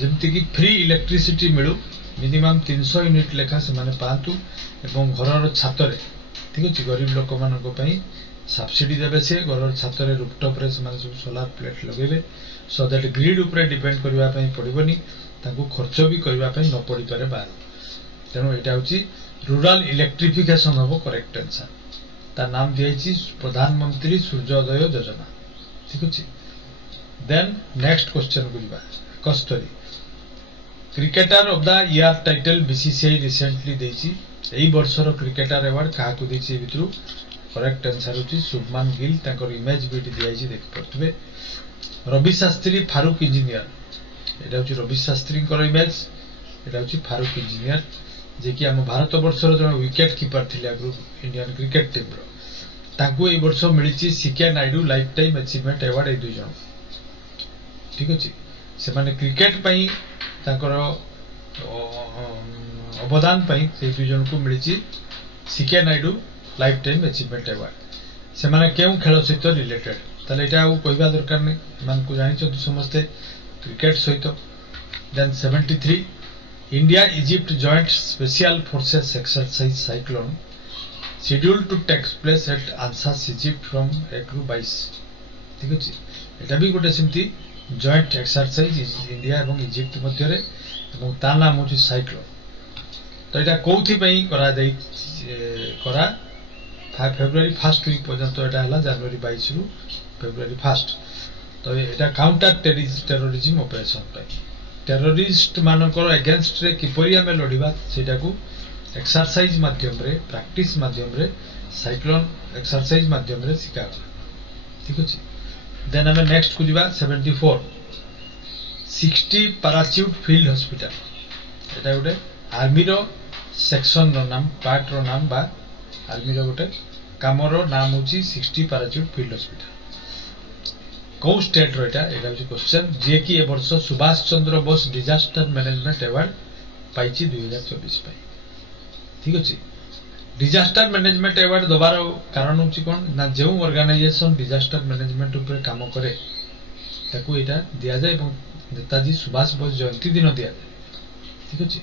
जमती कि फ्री इलेक्ट्रिसिटी मिलू मिनिमम 300 यूनिट लेखा से माने पातु एवं घर छातरे ठीक अच्छे गरीब लोक मानक पई सब्सिडी देबे से घर छातरे रूफटॉप रे से माने सोलार प्लेट लगेबे सो दैट ग्रिड ऊपर डिपेंड करबा पई पड़िबनी ताकू खर्च भी करबा पई न पड़ी पारे बार तेणु एटा होची रूरल इलेक्ट्रिफिकेशन होबो करेक्ट आंसर ता नाम दियाइछि प्रधानमंत्री सूर्योदय योजना ठीक अछि देन नेक्स्ट क्वेश्चन गुलिबा 71 cricketer of the year title BCCI recently देछि एई वर्षर क्रिकेटर अवार्ड काहा को देछि भितरु करेक्ट आंसर होछि शुभमान गिल ताकर इमेज भी दियाइछि देख पड़तबे रवि शास्त्री फारूक इंजीनियर एटा होछि रवि शास्त्री कर इमेज एटा होछि फारूक इंजीनियर जे कि आम भारत वर्षर जो विकेट कीपर थिले आगु इंडियन क्रिकेट टीम रो ताकू ए वर्ष मिलिछि C K Naidu lifetime achievement award ए दुई जन ठीक अछि से माने क्रिकेट पई ताकर अवदान पई से दुई जन को मिलिछि C K Naidu lifetime achievement award से माने केउ खेल सहित रिलेटेड ताले एटा कहबा दरकार नै मान को जानि छ समस्त क्रिकेट सहित then 73 India Egypt joint special forces exercise cyclone scheduled to take place at Anshas Egypt from 1 to 22 ठीक अछि एटा भी गोटे सिमती जॉइंट एक्सरसाइज इंडिया एवं इजिप्ट मध्य रे एवं ता नाम होछि साइक्लोन तो एटा कोथि पई करा दे करा फेब्रुआरी 1 वीक पर्यंत एटा हला जनवरी 22 रु फेब्रुआरी 1 तो एटा काउंटर टेररिज्म ऑपरेशन पई टेररिस्ट मानकर अगेंस्ट रे किपरि हमें लड़िबा सेटा को एक्सरसाइज माध्यम रे प्रैक्टिस माध्यम रे साइक्लोन एक्सरसाइज माध्यम रे सिखा ठीक अछि देन हमें नेक्स्ट को दिबा 74 60 पैराच्यूट फील्ड हॉस्पिटल एटा गोटे आर्मी रो सेक्शन रो नाम पार्ट रो नाम बा आर्मी रो गोटे काम रो नाम होची 60 पैराच्यूट फील्ड हॉस्पिटल कौ स्टेट रो एटा क्वेश्चन जे कि ए वर्ष Subhash Chandra Bose disaster management award पाइछि 2024 पाई ठीक अछि डिजास्टर मैनेजमेंट अवार्ड दबार कारण होछि कोन ना जेउ ऑर्गेनाइजेशन डिजास्टर मैनेजमेंट ऊपर काम करे ताकू एटा दिया जाय एवं नेताजी सुभाष बोस जयंती दिन दिया जाय ठीक अछि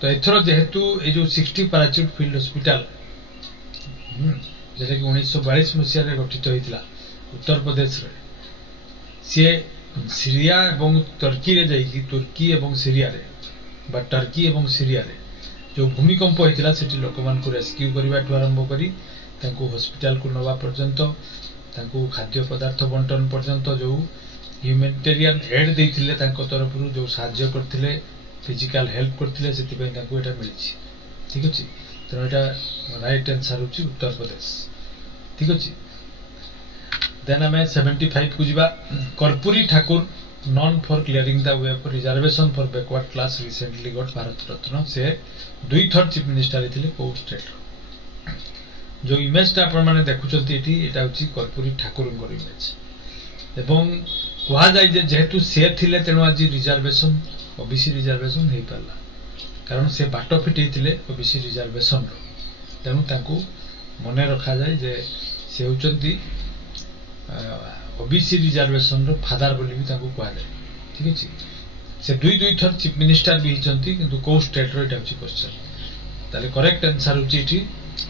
तो एथरो जेहेतु ए जो 60 पैराच्यूट फील्ड हॉस्पिटल जेटा कि 1942 मसिया रे गठित होइतिला उत्तर प्रदेश रे सी सीरिया एवं तुर्की रे जाइकी तुर्की एवं सीरिया रे बा टर्की एवं सीरिया रे जो भूमिकंप होइतिला सेठी लोक मान को रेस्क्यू करबा ठु आरंभ करी तांको हॉस्पिटल को नवा पर्यंत तांको खाद्य पदार्थ बंटन पर्यंत जो ह्यूमैनिटेरियन एड देइथिले तांको तरफ रु जो सहाय्य करथिले फिजिकल हेल्प करथिले सेति पई तांको एटा मिलिछि ठीक अछि तो एटा राइट आंसर होछि उत्तर प्रदेश ठीक अछि देन हमें 75 को जीवा Karpoori Thakur known for clearing the way for reservation for backward class recently got Bharat Ratna से 2 थर चीफ मिनिस्टर थे को स्टेट जो इमेज टा आपण माने देखुचंती एठी एटा होची कर्पूरी ठाकुरंकर इमेज एवं कहा जाय जे जेहेतु से थिले तेनु आज रिजर्वेशन ओबीसी रिजर्वेशन हे परला कारण से बाटो फिटेइथिले ओबीसी रिजर्वेशन रो तेनु ताकू मने रखा जाय जे से होचंती ओबीसी रिजर्वेशन रो फादर बोली भी ताकू कहा जाय ठीक अछि से 2 थर चीफ मिनिस्टर भी हिचंती किंतु को स्टेट रो एटा होची क्वेश्चन ताले करेक्ट आंसर होची एठी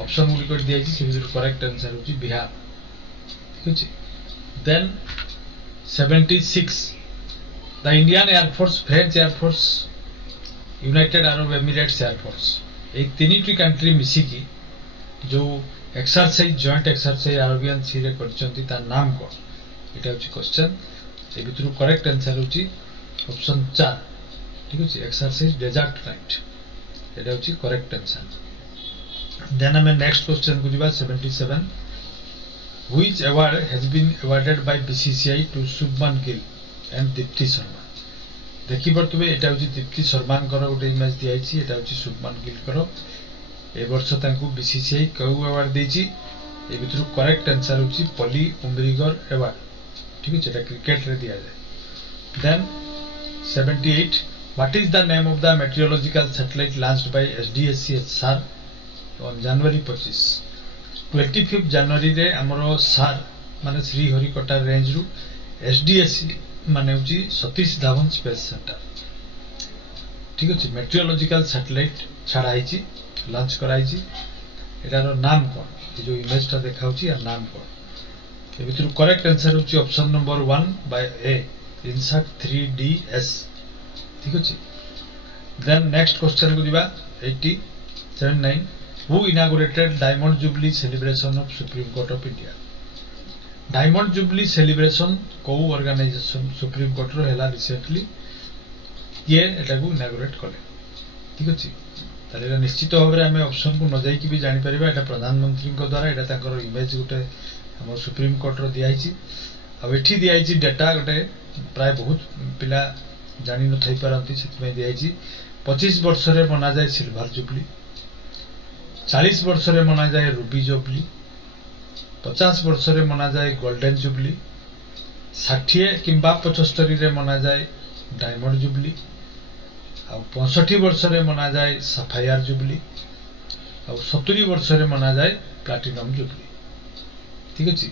ऑप्शन गुली कर दिया से भितर करेक्ट आंसर होची बिहार ठीक अछि then 76 the Indian air force French air force United Arab Emirates air force एक तीनटी कंट्री मिसी की जो exercise joint exercise Arabian sea रे करचंती ता नाम को एटा होची क्वेश्चन ए भितर करेक्ट आंसर होची ऑप्शन 4 ठीक अछि एक्सरसाइज डेजर्ट राइट एटा होची करेक्ट आंसर देन हमें नेक्स्ट क्वेश्चन को जिबा 77 which award has been awarded by BCCI to Shubman Gill and Deepti Sharma देखि परतबे एटा होची दीप्ति शर्मा कर गोटे इमेज दिया छि एटा होची शुभमन गिल करो ए वर्ष तांकू बीसीसीआई कौ अवार्ड देछि ए भितर करेक्ट आंसर होची पली उमरीगर अवार्ड ठीक है एटा क्रिकेट रे दिया जाय then 78 what is the name of the meteorological satellite launched by SDSC on January 25 25 जनवरी रे हमरो सार माने श्री हरिकोटा रेंज रु एसडीएससी माने होची सतीश धावन स्पेस सेंटर ठीक अछि मेट्रोलॉजिकल सैटेलाइट छाड़ाई छि लॉन्च कराई छि एटारो नाम कोन जो इमेज ता देखाउछि या नाम कोन ए भितर करेक्ट आंसर होची ऑप्शन नंबर 1 बाय ए इनसैट 3ds ठीक अछि देन नेक्स्ट क्वेश्चन को दिबा 79 who inaugurated diamond jubilee celebration of supreme court of India diamond jubilee celebration को ऑर्गेनाइजेशन सुप्रीम कोर्ट रो हैला रिसेंटली ये एटा को इनागुरेट कले ठीक अछि ताले निश्चित भाव रे हमें ऑप्शन को न जाई कि भी जानि परिबा एटा प्रधानमंत्री को द्वारा एटा ताकर इमेज गुटे हमर सुप्रीम कोर्ट रो दियाई छि अब एठी दियाई छि डाटा गुटे प्राय बहुत पिला जानि न थई परंती सेतमे दियाई छि 25 वर्ष रे मना जाय सिल्वर जुबली 40 वर्ष रे मना जाए रूबी जुबली 50 वर्ष रे मना जाए गोल्डन जुबली 60 किंबा 75 रे मना जाए डायमंड जुबली आ 65 वर्ष रे मना जाए सफायर जुबली आ 70 वर्ष रे मना जाए प्लैटिनम जुबली ठीक अछि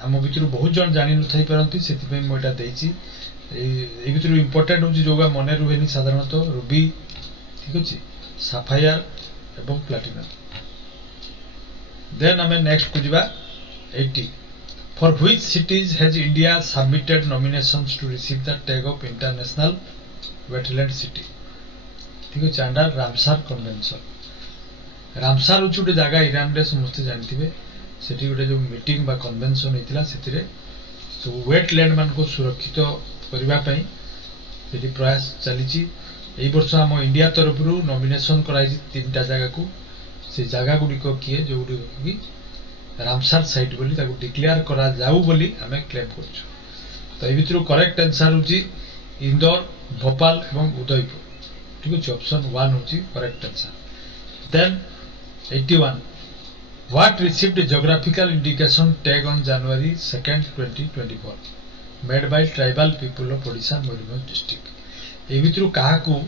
हम भितर बहुत जन जानि न थई परंती सेति पे मोटा देछि ए भितर इंपोर्टेंट होछि जोगा मने रुहेनी साधारणतः रूबी ठीक अछि सफायर एवं प्लैटिनम देन हमें नेक्स्ट को जिबा 80 for which cities has India submitted nominations to receive the tag of international wetland city ठीक है अंडर रामसार कन्वेंशन रामसार होछि गोटे जगह ईरान रे समस्त जानथिबे सेठी गोटे जो मीटिंग बा कन्वेंशन हेतिला सेतिरे सब वेटलैंड मान को सुरक्षित करबा पई सेठी प्रयास चलीछि एई वर्ष हम इंडिया तरफ रु नॉमिनेशन कराई 3टा जगह को से जगह गुडी को किए जो गुडी की रामसार साइट बोली ताको डिक्लेयर करा जाऊ बोली हमें क्लेम करछु तो ए भितरु करेक्ट आंसर होची इंदौर भोपाल एवं उदयपुर ठीक है ऑप्शन 1 होची correct answer then 81 what received geographical indication tag on January 2nd 2024 made by tribal people of Odisha Mayurbhanj district ए भितरु काहा को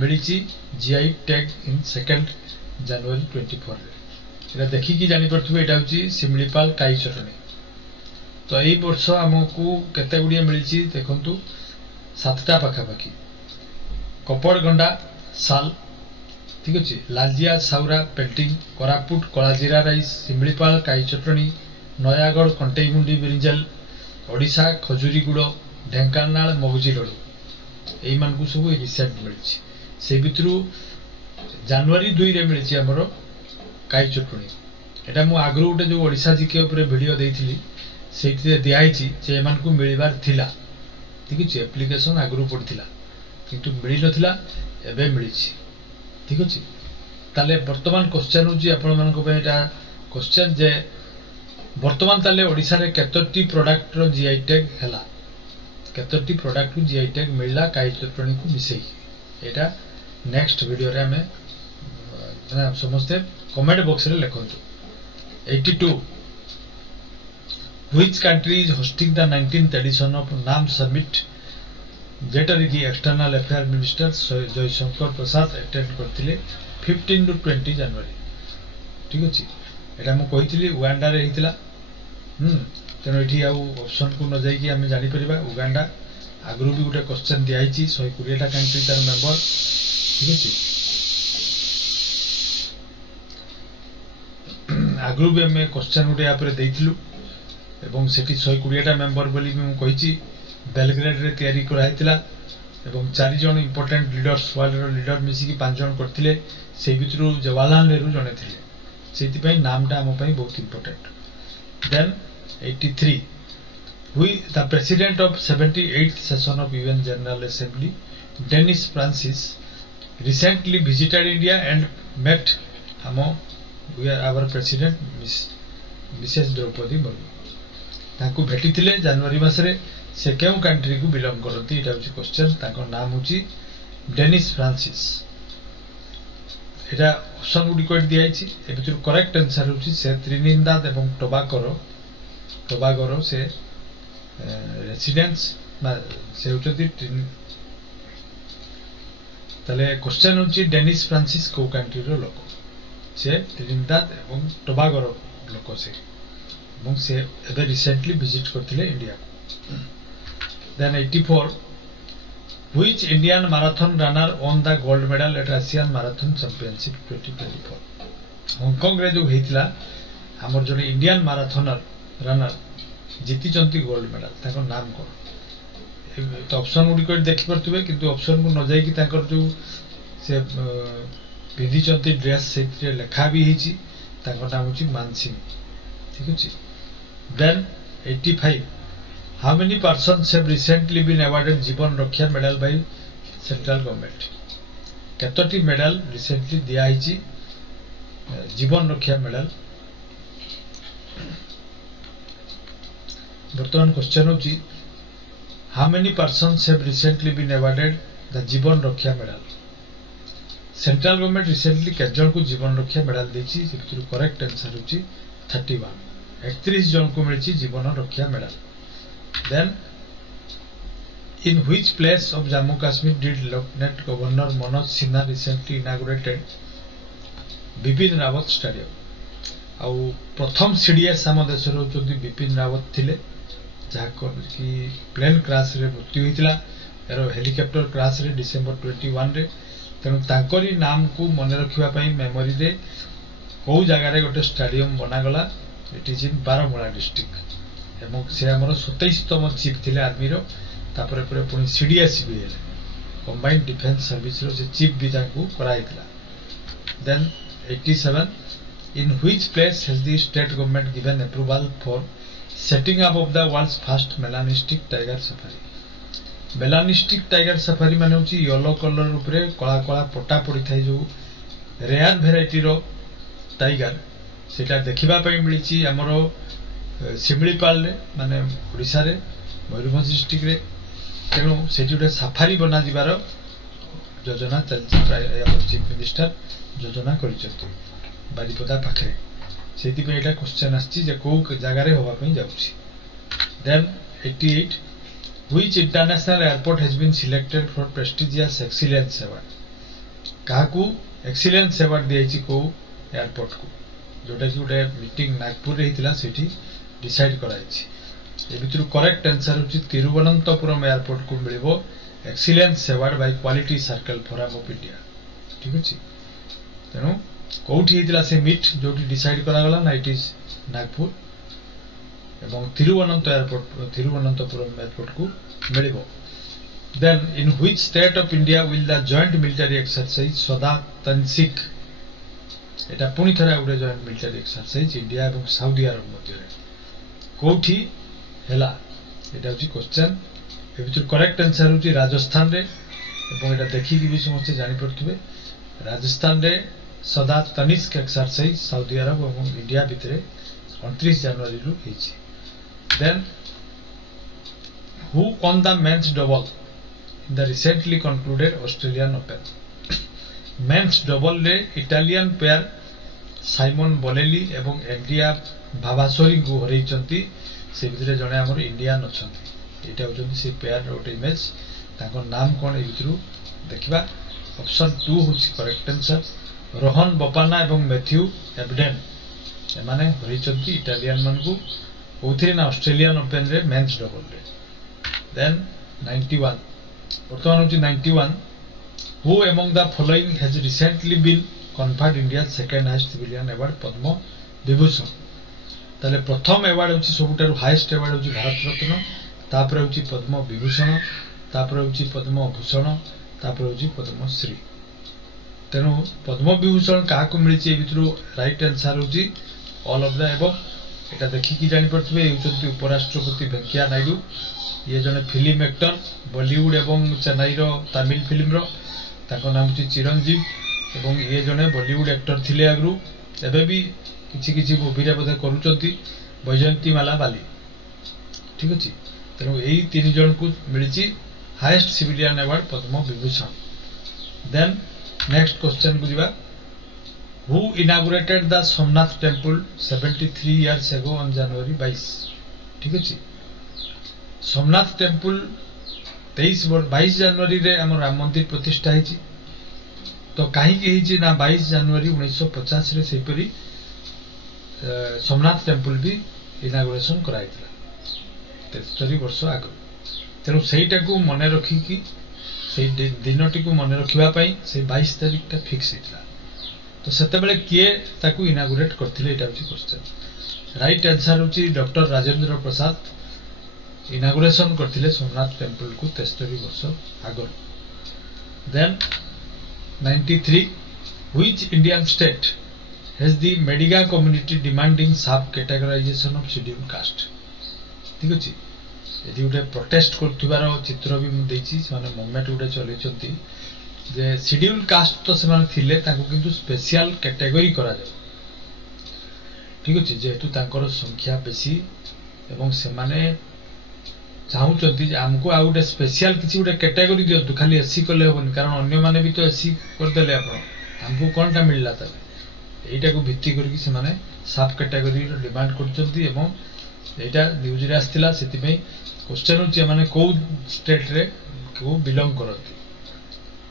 मिलिची जीआई टैग इन 2nd जनवरी 24 रे एटा देखि कि जानि परथुबे एटा होची सिमलीपाल काई चटनी तो एई वर्ष हमकु केते गुडिया मिलिची देखंतु 7टा पाखा पाखी कपड़गंडा साल ठीक अछि लालजिया साउरा पेंटिंग कोरापुट कलाजीरा राइस सिमलीपाल काई चटनी नयागढ़ कंटेमुंडी बिरिंजल ओडिशा खजुरी गुड़ ढेंकानाल मगजी लडू एई मानकु सब रिसेंट मिलिची से भितरु जनवरी 2 रे मिलिची हमरो काई चटनी एटा मु आगरु गोटे जो ओडिशा जीके ऊपर वीडियो देइथिली सेठी दियाइची जे एमानकु मिलिबार थिला ठीक अछि एप्लीकेशन आगरु पड़थिला किंतु मिलि नथिला एबे मिलिची ठीक अछि ताले वर्तमान क्वेश्चन होजी आपण मानको पे एटा क्वेश्चन जे वर्तमान ताले ओडिशा रे केतोटी प्रोडक्ट रो जीआई टैग हैला केतोटी प्रोडक्ट को जीआई टैग मिलला का इलेक्ट्रॉनिक को मिसई एटा नेक्स्ट वीडियो रे हमें समझते कमेंट बॉक्स रे लिखंतु 82 Which country is hosting the 19th edition of NAM Summit जेटारे की एक्सटर्नल अफेयर मिनिस्टर जयशंकर प्रसाद अटेंड करथिले 15 to 20 जनवरी ठीक अछि एटा हम कहितली उगांडा रे हितला तेनो एठी आ ऑप्शन को न जाई कि हम जानि परिबा उगांडा आगरु भी गुटे क्वेश्चन दियाइछि 120 टा कंट्री तार मेंबर ठीक अछि आगरु भी हम क्वेश्चन गुटे या पर देइथिलु एवं सेठी 120 टा मेंबर बोली भी हम कहिछि बेलग्रेड रे तयारी कराइतिला एवं 4 जन इंपोर्टेंट लीडर्स वर्ल्ड रो लीडर मिसी की 5 जन करथिले से भितरु जवाहरलाल नेहरू जने थिले सेति पई नामटा हम पई बहुत important then 83 we the president of 78th session of UN General Assembly Denis Francis recently visited India and met our president Mrs Draupadi Murmu ताकू भेटी थिले जनवरी मासरे से केउ कंट्री को बिलोंग करती एटा होची क्वेश्चन ताको नाम होची डेनिस फ्रांसिस एटा ऑप्शन गुडी कोड दियाइछि ए भितर करेक्ट आंसर होची से त्रिनिदाद एवं टोबागो से रेसिडेंस ना से होची तले क्वेश्चन होची डेनिस फ्रांसिस को कंट्री रो लोक से त्रिनिदाद एवं टोबागो रो लोक से এবং সে এবে রিসেন্টলি ভিজিট করथिले India then 84 which Indian marathon runner won the gold medal at Asian Marathon Championship 2024 Hong Kong रे जो हेतिला हमर जने इंडियन मैराथनर रनर जीति चंती गोल्ड मेडल ताको नाम को तो ऑप्शन गुडी को देखि परतबे किंतु ऑप्शन को न जाई कि ताकर जो से विधि चंती ड्रेस से लेखा भी हिची ताको नाम होची मानसिंह ठीक अछि Then 85 how many persons have recently been awarded Jeevan Raksha medal by central government केतोटी मेडल रिसेंटली दिया हिची जीवन रक्षा मेडल वर्तमान क्वेश्चन होची how many persons have recently been awarded the जीवन Raksha medal central government recently केजन को जीवन रक्षा मेडल देछि सेतिर करेक्ट आंसर होची 31 31 जन को मिली Jeevan Raksha medal then in which place of Jammu Kashmir did lieutenant governor Manoj Sinha recently inaugurated Bipin Rawat stadium आउ प्रथम सीडीएस हम देश रो जदी बिपिन रावत थिले जहा कि प्लेन क्रैश रे मृत्यु होइतिला एरो हेलीकॉप्टर क्रैश रे डिसेंबर 21 रे तेनु तांकरी नाम को मन रखिबा पई मेमोरी रे को जगह रे गोटे स्टेडियम बना गला it is in Baramulla district एवं से हमर 27तम चीफ थिले आर्मी रो तापर पर पुनी सीडीएस भी हेले कंबाइंड डिफेंस सर्विस रो से चीफ भी ताकू कराइतला then 87 in which place has the state government given approval for setting up of the world's first melanistic tiger safari melanistic tiger safari माने होची येलो कलर ऊपर कला कला पट्टा पड़ी थाई जो रेयर वेराइटी रो टाइगर सेटा देखिबा पई मिलिछि हमरो सिमलीपाल रे माने ओडिसा रे मयूरभंज डिस्ट्रिक्ट रे तेनु सेठी उडे सफारी बना दिबार योजना चलछि प्राय हमर चीफ मिनिस्टर योजना करिछथि बारीपदा पाखरे सेति पे एटा क्वेश्चन आछि जे को जगह रे होबा पई जाउछि then 88 which international airport has been selected for prestigious excellence award काकू एक्सीलेंस अवार्ड दिएछि को एयरपोर्ट को जोटा कि गोटे मीटिंग नागपुर रे हितला सेठी डिसाइड कराइछि ए भितरु करेक्ट आंसर होछि तिरुवनंतपुरम एयरपोर्ट को मिलिबो excellence award by quality circle forum of India ठीक अछि तेनु कोठी हितला से मीट जोटी डिसाइड करा गला ना इट इज नागपुर एवं तिरुवनंतपुरम एयरपोर्ट को मिलिबो then in which state of India will the joint military exercise Sada Tanseeq एटा पुनी थरा उडे जॉइंट मिलिटरी एक्सरसाइज इंडिया एवं सऊदी अरब मध्य रे कोठी हेला एटा होची क्वेश्चन ए भितर करेक्ट आंसर होची राजस्थान रे एवं एटा देखि कि भी समस्त जानि पड़तबे राजस्थान रे सदा तनिष्क एक्सरसाइज सऊदी अरब एवं इंडिया भितरे 29 जनवरी रु हेछि then who won the men's double in the recently concluded Australian Open? Men's double रे Italian pair Simon Bolelli एवं एंड्रिया भावासोरी को हरैचंती से भितरे जने हमर इंडियन अछंती एटा होचंती से पेयर रोटे इमेज ताको नाम कोन ए भितरु देखिबा ऑप्शन 2 होची करेक्ट आंसर रोहन बोपाना एवं मैथ्यू एबडेन एमाने हरैचंती इटालियन मन को ओथिरे ना ऑस्ट्रेलियन ओपन रे मेंस डबल रे देन 91 वर्तमान होची 91 who among the following has recently been conferred India's second highest civilian award Padma Vibhushan ताले प्रथम अवार्ड होची सबुटारु हाईएस्ट अवार्ड होची भारत रत्न तापरे होची पद्म विभूषण तापरे होची पद्म भूषण तापरे होची पद्म श्री तेनु पद्म विभूषण काहाकु मिलिची ए भितरु राइट आंसर होची ऑल ऑफ द एबव एटा देखि कि जानि परथबे होचंती उपराष्ट्रपति वेंकैया नायडू ये जने फिल्म एक्टर बॉलीवुड एवं चेन्नई रो तमिल फिल्म रो ताको नाम होची चिरंजीव एवं ये जने बॉलीवुड एक्टर थिले आगरु एबे भी किछि किछि मूवी रे बोधे करूचंती बैजयंती माला बाली ठीक अछि तेनु एई तीन जन को मिलिची highest civilian award Padma Vibhushan then next question को दिबा who inaugurated the Somnath temple 73 years ago on January 22 ठीक अछि सोमनाथ टेंपल 22 जनवरी रे हमर राम मंदिर प्रतिष्ठा हिची तो काहे कि हिची ना 22 जनवरी 1950 रे सेपरी सोमनाथ टेंपल भी इनागुरेशन कराइतला 73 वर्ष आगो तेनु सेईटा को मने रखी कि सेई दिनटी को मने रखिबा पई से 22 तारिख ता फिक्स हितला तो सेते बेले किए ताकू इनागुरेट करथिले एटा होची क्वेश्चन राइट आंसर होची डॉक्टर राजेंद्र प्रसाद इनागुरेशन करथिले सोमनाथ टेंपल को 73 वर्ष आगो then 93 which Indian state has the Mediga community demanding sub categorization of scheduled caste ठीक अछि यदि उठे प्रोटेस्ट करथिबार चित्र भी मु देछि माने मूवमेंट उठे चलै छथि जे शेड्यूल कास्ट तो समान थिले ताको किंतु स्पेशल कैटेगरी करा जाय ठीक अछि जेतु तांकर संख्या बेसी एवं से माने चाहू छथि जे हमको आ उठे स्पेशल किछि उठे कैटेगरी दियो तो खाली एससी करले होबनी कारण अन्य माने भी तो एससी कर देले आपण हमको कोनटा मिलला त एटा को भित्ति करके से माने सब कैटेगरी रो डिमांड करछंती एवं एटा न्यूज रे आस्तिला सेति पे क्वेश्चन होची माने को स्टेट रे को बिलोंग करती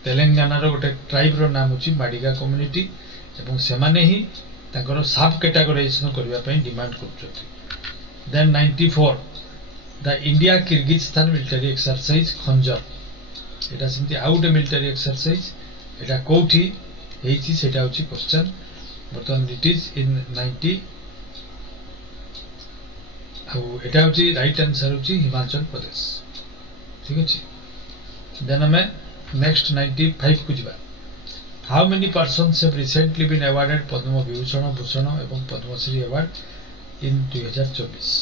तेलंगाना रो गोटे ट्राइब रो नाम होची माडिगा कम्युनिटी एवं से माने ही ताकर सब कैटेगराइजेशन करबा पे डिमांड करछंती then 94 the India Kyrgyzstan military exercise Khanjar एटा सिंती आउट मिलिटरी एक्सरसाइज एटा कोठी हेची सेटा होची क्वेश्चन बर्तन इट इज इन 90 एटा होची राइट आंसर होची हिमाचल प्रदेश ठीक अछि देन हमें नेक्स्ट 95 को जिबा how many persons have recently been awarded Padma Vibhushan Bhushan एवं पद्मश्री अवार्ड इन 2024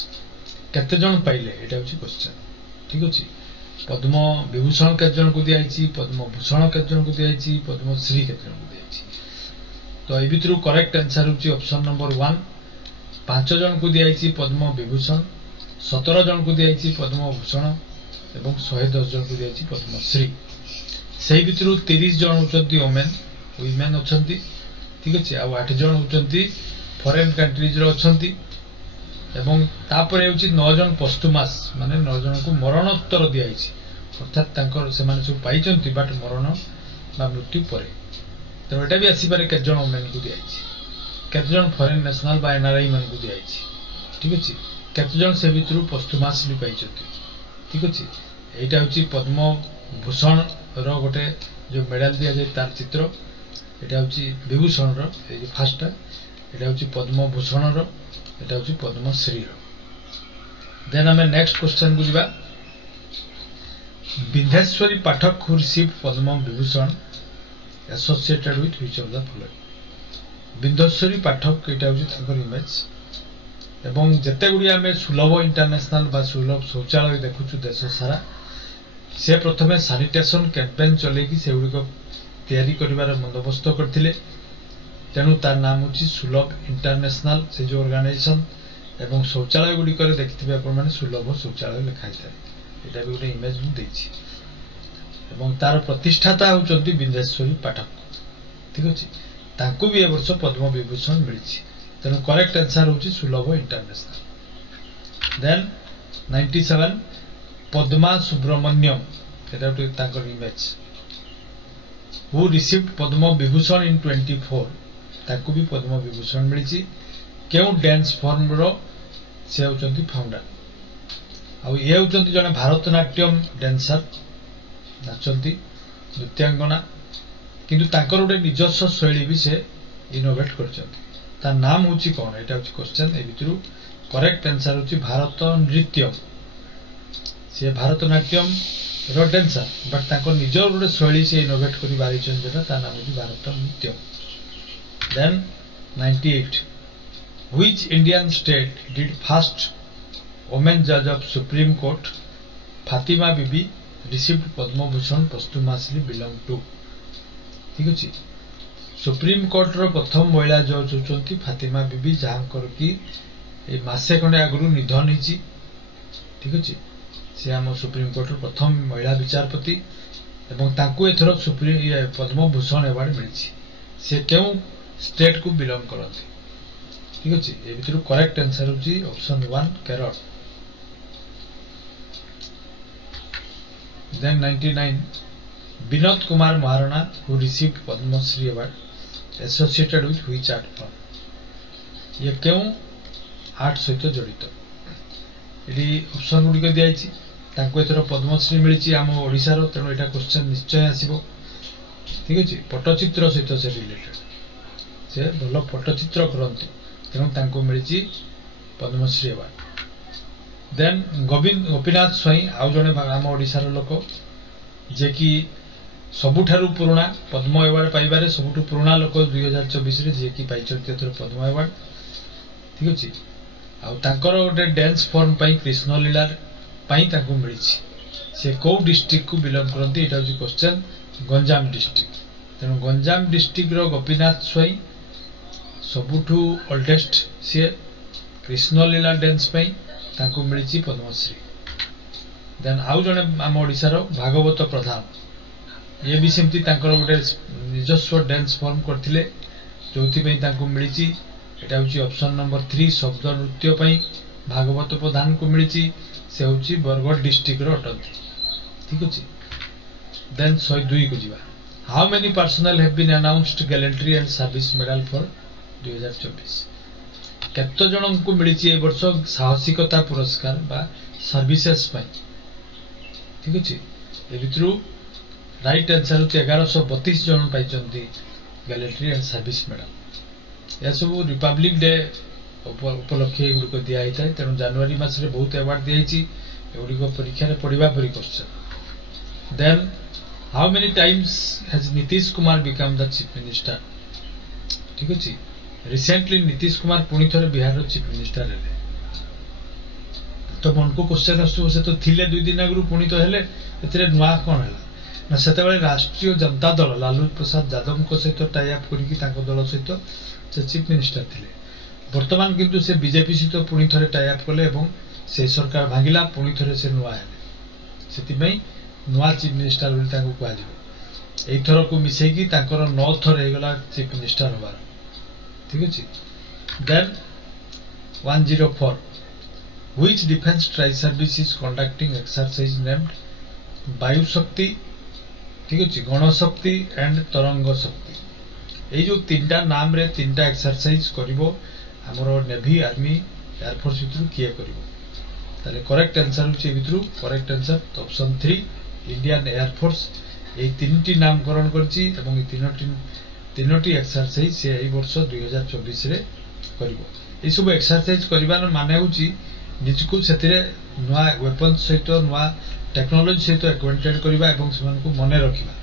केते जन पाइले एटा होची क्वेश्चन ठीक अछि पद्म विभूषण केते जन को दियाइछि पद्म भूषण केते जन को दियाइछि पद्मश्री केते जन को दियाइछि तो ए भितरु करेक्ट आंसर होची ऑप्शन नंबर 1 5 जन को दियाइछि पद्म विभूषण 17 जन को दियाइछि पद्म भूषण एवं 110 जन को दियाइछि पद्मश्री सेही भितरु 30 जन होचंती वुमेन अछंती ठीक अछि आ 8 जन होचंती फॉरेन कंट्रीज रो अछंती एवं तापर होची 9 जन पोस्टुमास माने 9 जन को मरणोत्तर दियाइछि अर्थात तांकर से माने सब पाइचंती बट मरण बा मृत्यु परे तो एटा भी आसी पारे के जन वुमेन को दियाइछि केते जन फॉरेन नेशनल बा एनआरआई मन को दियाइछि ठीक अछि केते जन से भितरु पोस्टुमास भी पाइचंती ठीक अछि एटा होची पद्म भूषण रो गोटे जो मेडल दिया जाय तार चित्र एटा होची विभूषण रो ए फर्स्ट एटा होची पद्म भूषण रो एटा होची पद्मश्री रो देन हमें नेक्स्ट क्वेश्चन को जिबा Vindhyeshwari Pathak who received Padma Vibhushan associated with which of the following Vindhyeshwari Pathak एटा होची ताकर इमेज एवं जते गुडी हमें सुलभ इंटरनेशनल बा सुलभ शौचालय देखुछु देश सारा से प्रथमे सैनिटेशन कैंपेन चले कि से गुडी को तैयारी करिवार बंदोबस्त करथिले तेनु तार नाम होची सुलभ इंटरनेशनल से जो ऑर्गेनाइजेशन एवं शौचालय गुडी करे देखथिबे आपण माने सुलभ शौचालय लिखाई थाए एटा भी गोटे इमेज मु देछि एवं तार प्रतिष्ठाता होचंती बिंदेश्वरी पाठक ठीक अछि तांको भी ए वर्ष पद्म विभूषण मिलिछि तेणु करेक्ट आंसर होछि सुलभ इंटरनेशनल देन 97 पद्मा सुब्रमण्यम एटा गोटे तांकर image who received Padma Vibhushan इन 24 ताकू भी पद्म विभूषण मिली क्यों डांस फॉर्म रो से होचंती फाउंडर आ ये होचंती जने भारतनाट्यम डांसर नाचंती नृत्यांगना किंतु तांकर गोटे निजस्व शैली भी से इनोवेट करचंती तार नाम होची कोन एटा होची क्वेश्चन ए भितरु करेक्ट आंसर होची भारत नृत्यम से भारतनाट्यम रो डांसर बट तांकर निज गोटे शैली से इनोवेट करि बारिचन जेटा ता नाम होची भारत नृत्यम then 98 which Indian state did first women judge of Supreme Court Fatima Bibi received Padma Bhushan posthumously belong to ठीक अछि सुप्रीम कोर्ट रो प्रथम महिला जज होचंती फातिमा बीबी जहाँकर की ए मासे खंडे आगु निधन हिची ठीक अछि से हम सुप्रीम कोर्ट रो प्रथम महिला विचारपति एवं तांको एथरो सुप्रीम पद्म भूषण अवार्ड मिलिछि से केउ स्टेट को बिलोंग करती ठीक अछि ए भितरु करेक्ट आंसर होची option 1 Kerala then 99 Vinod Kumar Maharana who received Padmashri award associated with which art form ये केउ आर्ट सहित जड़ित एडी ऑप्शन गुडी को दियाइछि तांको एथरो पद्मश्री मिलिछि हम ओडिसा रो तेनो एटा क्वेश्चन निश्चय आसीबो ठीक अछि पट्टचित्र सहित से रिलेटेड से भलो पट्टचित्र करंती तेणु तांको मिलिछि पद्मश्री अवार्ड देन गोपीनाथ स्वाई आउ जने आम ओडिसा रो लोक जे कि सबुठारु पुराना पद्म अवार्ड पाइबारे सबुठु पुराना लोक 2024 रे जे कि पाइचंती एथरो पद्म अवार्ड ठीक अछि आ तांकर गोटे डांस फॉर्म पई कृष्ण लीला पई तांको मिलिछि से को डिस्ट्रिक्ट को बिलोंग करंती एटा होची क्वेश्चन गंजाम डिस्ट्रिक्ट तेणु गंजाम डिस्ट्रिक्ट रो गोपीनाथ स्वाई सबुठु ओल्डेस्ट सी कृष्ण लीला डांस पई तांको मिलिछि पद्मश्री देन आउ जने आम ओडिसा रो भागवत प्रधान ये भी सेमती तांकर गोटे निजस्व डांस फॉर्म करथिले जोथि पई तांको मिलिछि एटा होची ऑप्शन नंबर 3 शब्द नृत्य पई भागवत प्रधान को मिलिछि से होची बरगढ़ डिस्ट्रिक्ट रो अटंती ठीक अछि देन 102 को जीवा how many personnel have been announced gallantry and service medal for 2024 केतो जन को मिलिछि ए वर्ष साहसिकता पुरस्कार बा सर्विसेस पई ठीक अछि ए भितरु राइट आंसर होची 1132 जन पाइचंती गैलेंट्री एंड सर्विस मेडल या सब रिपब्लिक डे उपलक्षे गुडी को दिया हिताय तेनु जनवरी मास रे बहुत अवार्ड दियाइछि एगुडी को परीक्षा रे पढिबा परी question then how many times has Nitish Kumar become the chief minister ठीक अछि रिसेंटली नीतीश कुमार पुणी थरे बिहार रो चीफ मिनिस्टर हेले तो मन को क्वेश्चन आसु से तो थिले 2 दिन आगु पुणी तो हेले एतरे नुआ कोन हला ना सेते बेले राष्ट्रीय जनता दल लालू प्रसाद यादव को सहित टाई अप करिकि ताको दल सहित से चीफ मिनिस्टर थिले वर्तमान किंतु से बीजेपी सहित पुणी थरे टाई अप कले एवं से सरकार भांगिला पुणी थरे से नुआ हेले सेति पई नुआ चीफ मिनिस्टर बोली ताको कहै जो एई थरो को मिसै कि ताकर 9 थर हे गला चीफ मिनिस्टर होबार ठीक अछि then 104 which defense tri service is conducting exercise named वायु शक्ति ठीक अछि गण शक्ति एंड तरंग शक्ति ए जो तीनटा नाम रे तीनटा एक्सरसाइज करिवो हमरो नेवी आर्मी एयर फोर्स भितरु किए करिवो ताले करेक्ट आंसर होछि भितरु correct answer option 3 Indian air force ए तीनटी नामकरण करछि एवं ए तीनोटी एक्सरसाइज से एई वर्ष 2024 रे करिवो ए सब एक्सरसाइज करिबार माने होछि निजको सेतिरे नुआ वेपन सहित नुआ टेक्नोलॉजी सहित एक्वेंटेड करबा एवं समान को मने रखिबा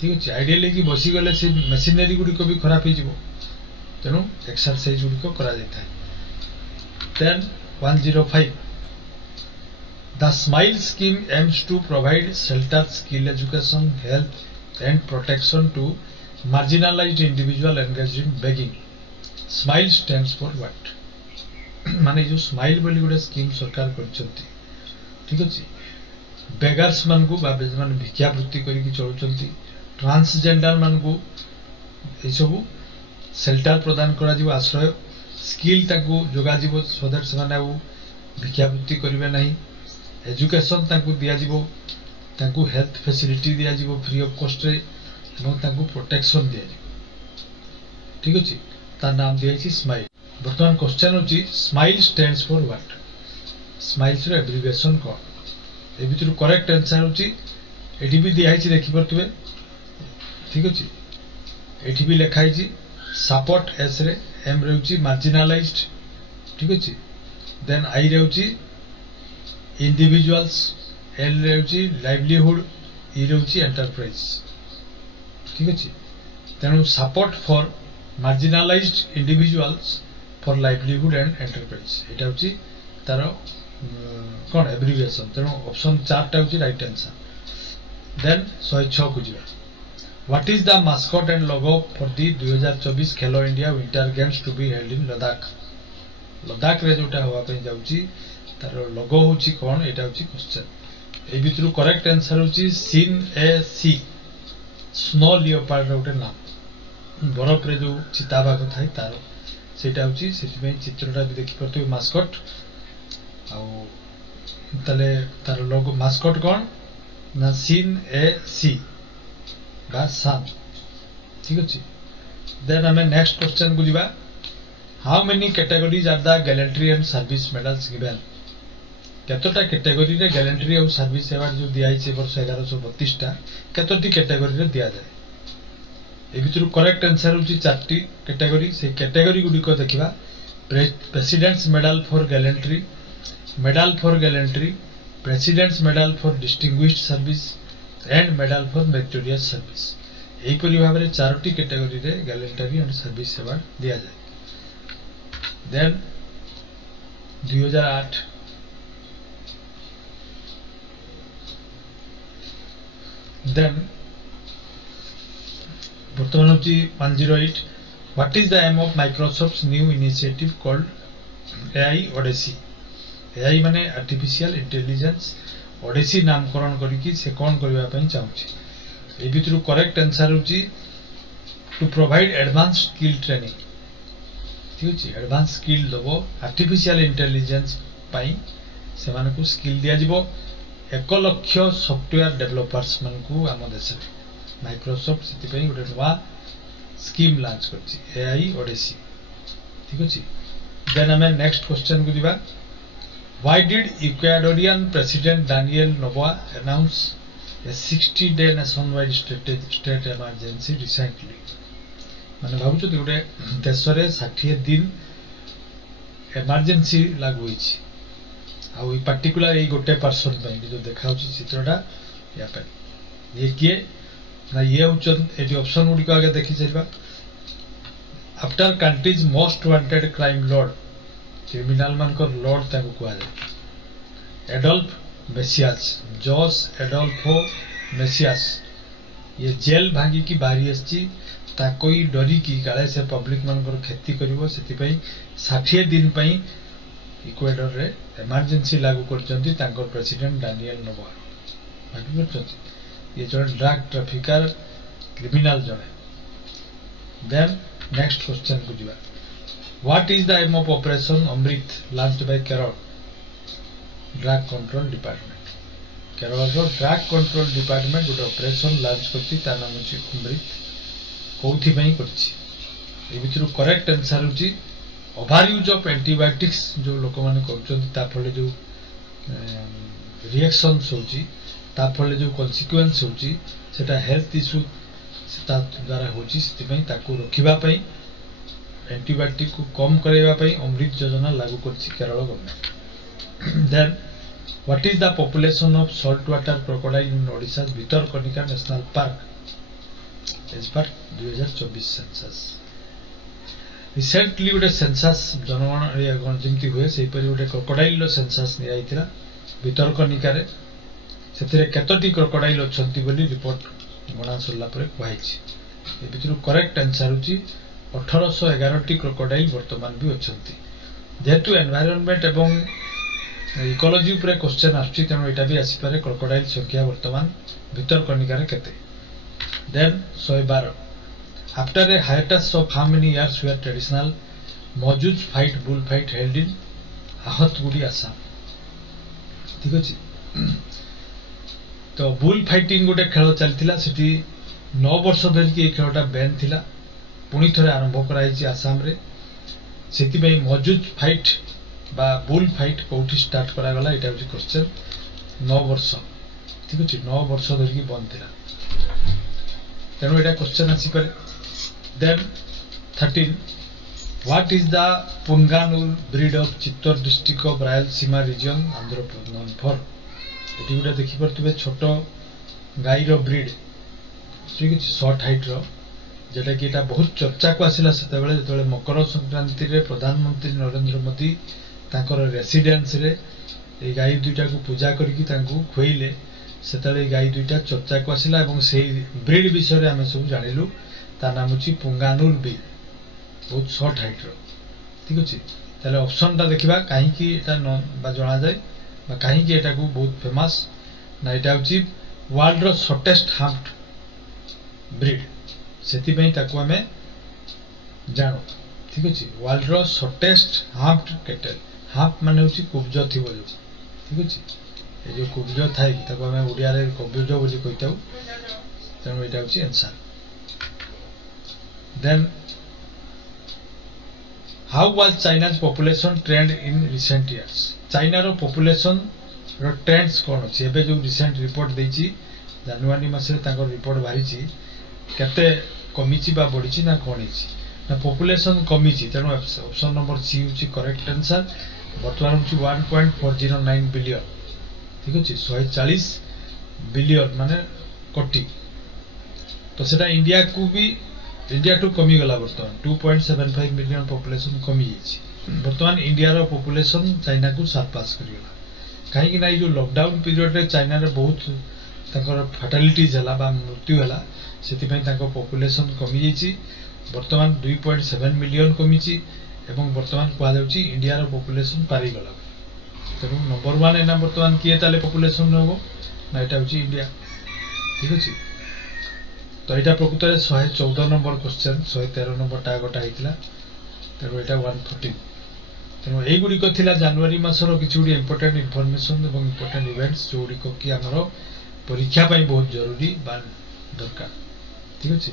ठीक अछि आइडियली कि बसी गले से मशीनरी गुडी को भी खराब हो जिवो तेनु एक्सरसाइज गुडी को करा जाय थाय 105 The Smile scheme aims to provide shelter, skill education, health and protection to marginalized individual engaged in begging. Smile stands for what? माने जो स्माइल बोली गोटे स्कीम सरकार करछंती ठीक अछि बेगार्स मान को भिक्षावृत्ति करके चलुचंती ट्रांसजेंडर मान को ये सब सेल्टर प्रदान करा जीव आश्रय स्किल ताकू जोगा जीव सो दैट से माने भिक्षावृत्ति करिवे नहीं एजुकेशन ताकू दिया जीव ताकू हेल्थ फैसिलिटी दिया जीव फ्री ऑफ कॉस्ट रे एवं ताकू प्रोटेक्शन दिया जीव ठीक अछि तार नाम दिया छी स्माइल वर्तमान क्वेश्चन होची smile stands for what smiles रो एब्रिविएशन को ए भितर करेक्ट आंसर होची एठी भी दिया छी देखि परतबे ठीक अछि एठी भी लिखाई छी सपोर्ट एस रे एम रहउची मार्जिनलाइज्ड ठीक अछि देन आई रहउची इंडिविजुअल्स एल रहउची लाइवलीहुड ई रहउची एंटरप्राइज ठीक अछि तेनु support for marginalised individuals for livelihood and enterprise एटा होची तारो कोन एब्रिविएशन तेनु ऑप्शन 4 टा होची राइट आंसर देन 106 को जिवा What is the mascot and logo for the 2024 Khelo India Winter Games to be held in Ladakh? Ladakh रे जोटा होवा पे जाउची तार लोगो होची कोन एटा होची क्वेश्चन ए भितरु करेक्ट आंसर होची सीन ए सी स्नो लियोपार्ड रोटे नाम बरफ रे जो चिताबा को थाई तार सेटा होची सेति में चित्रटा भी देखि परतो मास्कट आ तले तार लोगो मास्कट कोन ना सीन ए सी सान ठीक अछि देन हमें नेक्स्ट क्वेश्चन को जिबा how many categories are the gallantry and service medals given केतोटा कैटेगरी रे गैलेंट्री और सर्विस अवार्ड जो दिया छै वर्ष 1132 टा केतोटी कैटेगरी रे दिया जाय ए भितरु करेक्ट आंसर होची 4टी कैटेगरी से कैटेगरी गुडी को देखिबा president's medal for gallantry president's medal for distinguished service and medal for meritorious service एही परि भाबरे 4टी कैटेगरी रे गैलेंट्री एंड सर्विस अवार्ड दिया जाय देन 2008 देन वर्तमान होची 108 what is the aim of Microsoft's new initiative called AI Odyssey AI माने आर्टिफिशियल इंटेलिजेंस ओडेसी नामकरण करिकी से कोन करबा पई चाहूची ए भितरु करेक्ट आंसर होची to provide advance skill training ठीक अछि एडवांस स्किल दबो आर्टिफिशियल इंटेलिजेंस पई से मानकु स्किल दिया जिवो 1 लाख सॉफ्टवेयर डेवलपर्स मानकु आम देश माइक्रोसॉफ्ट सेति पई गुटे नवा स्कीम लॉन्च करछि एआई ओडेसी ठीक अछि देन हमें नेक्स्ट क्वेश्चन को दिबा Why did Ecuadorian President Daniel Noboa announce a 60-day nationwide state emergency recently? माने भाबुछु गोटे देश रे 60 दिन इमरजेंसी लागू होईछि आ ई पर्टिकुलर ई गोटे पर्सन पई जो देखाउछि चित्रटा या पे ये किए ना ये उचन एटी ऑप्शन गुडी को आगे देखि चलबा after countries most wanted crime Lord criminal मान को लॉर्ड ताको कुआ जाय एडोल्फ मेसियास जोस एडोल्फो मेसियास ये जेल भांगी की बारी आछि ता कोई डरी की काले से पब्लिक मान को खेती करिवो सेति पई 60 दिन पई इक्वेडर रे इमरजेंसी लागू करचंती तांकर प्रेसिडेंट डानियल नोबोआ भाबी करचंती ये जो ड्रग ट्रैफिकर क्रिमिनल जणे देन नेक्स्ट क्वेश्चन को दिबा What is the aim of Operation Amrit launched by Kerala Drug Control Department? Kerala Drug Control Department गोटे ऑपरेशन लॉन्च करछि ता नाम अछि अमृत कोथि पई करछि ए भितरु करेक्ट आंसर होछि ओवर यूज ऑफ एंटीबायोटिक्स जो लोक माने करछन ता फले जो रिएक्शंस होछि ता फले जो कॉन्सिक्वेंस होछि सेटा हेल्थ इशू सेटा द्वारा होछि सेति पई ताकू रखिबा पई एंटीबायोटिक को कम करैबा पई अमृत योजना लागू करछि Kerala government then what is the population of salt water crocodile in Odisha Bhitarkanika national park as per 2024 census recently गोटे सेंसस जनगणना जेमती हुए सेही परि गोटे क्रोकोडाइल रो सेंसस नि आइथिला भितरकनिका रे सेतिरे केतोटी क्रोकोडाइल अछंती बोली रिपोर्ट गणा सरला परे कहैछि ए भितरु करेक्ट आंसर होछि 1811 टी क्रोकोडाइल वर्तमान भी अछंती जेतु एनवायरनमेंट एवं इकोलोजी उपरे क्वेश्चन आछी तेणु एटा भी आसी पारे क्रोकोडाइल संख्या वर्तमान भितरकनिका रे केते then 112 after a hiatus of how many years where traditional मौजूद fight bull fight held in Ahatguri Assam ठीक अछि तो बुल फाइटिंग गोटे खेल चलतिला सेठी 9 वर्ष धरिकी ए खेलटा बैन थिला पुणी थरे आरंभ कराई आसाम रे सेति बई मौजूद फाइट बा बुल फाइट कोठी स्टार्ट करा गला एटा होची क्वेश्चन 9 वर्ष ठीक अछि 9 वर्ष धरिकी बंद थिला तेनो एटा क्वेश्चन आसी पारे then 13 what is the Punganur breed of Chittoor district of Rayalaseema region Andhra Pradesh known for एटी गुडा देखि परतबे छोटो गाई रो ब्रीड ठीक अछि शॉर्ट हाइट रो जेटा कि एटा बहुत चर्चा को आसिला सेते बेले जेते बेले मकर संक्रांति रे प्रधानमंत्री नरेंद्र मोदी तांकर रेसिडेंस रे ए गाई दुईटा को पूजा करके तांको खोइले सेते गाई दुईटा चर्चा को आसिला एवं सेही ब्रीड विषय रे हमें सब जानिलु ता नाम होची पुंगानुर बी बहुत शॉर्ट हाइट रो ठीक अछि ताले ऑप्शन ता देखिबा काहे कि एटा न बा जणा जाय बा काहे कि एटा को बहुत फेमस ना एटा होची वर्ल्ड रो शॉर्टेस्ट हार्प्ड ब्रीड सेति पई ताको हमें जानो ठीक अछि वर्ल्ड रो शॉर्टेस्ट हार्प्ड कैटल हाफ माने होची कुब्ज थिबो जो ठीक अछि ए जो कुब्ज थाई ताको हमें ओडिया रे कुब्ज बोली कहिताउ तेनु एटा होची answer then how was China's population trend in recent years China रो पॉपुलेशन रो ट्रेंड्स कोन अछि एबे जो रिसेंट रिपोर्ट देछि जनवरी मासे ताको रिपोर्ट बारिछि केते कमिछि बा बढ़िछि ना कोनिछि ना पॉपुलेशन कमिछि तेनु ऑप्शन नंबर सी होछि करेक्ट आंसर वर्तमान होछि 1.409 बिलियन ठीक अछि 140 बिलियन माने कोटी तो सेटा इंडिया को भी इंडिया टू कमी गला वर्तमान 2.75 मिलियन पॉपुलेशन कमी छि वर्तमान इंडिया रो पॉपुलेशन चाइना को साथ पास करियला काहे कि नै जो लॉकडाउन पीरियड रे चाइना रे बहुत ताकर फैटालिटीज हला बा मृत्यु हला सेति पई ताको पॉपुलेशन कमी छि वर्तमान 2.7 मिलियन कमी छि एवं वर्तमान कुआ जाउछि इंडिया रो पॉपुलेशन पारी गला तेनु नंबर 1 एना वर्तमान किए ताले पॉपुलेशन होबो ना एटा होछि इंडिया ठीक अछि तो एटा प्रकृत रे 114 नंबर क्वेश्चन 113 नंबर टा गोटा हितला तेनु एटा 114 तेनु एई गुडी को थिला जनवरी मासरो किछु गुडी इंपोर्टेंट इंफॉर्मेशन एवं इंपोर्टेंट इवेंट्स जो गुडी को कि हमरो परीक्षा पई बहुत जरूरी बा दरकार ठीक अछि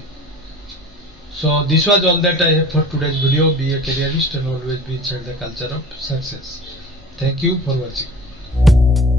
so this was all that I have for today's video. Be a careerist and always be inside the culture of success. Thank you for watching.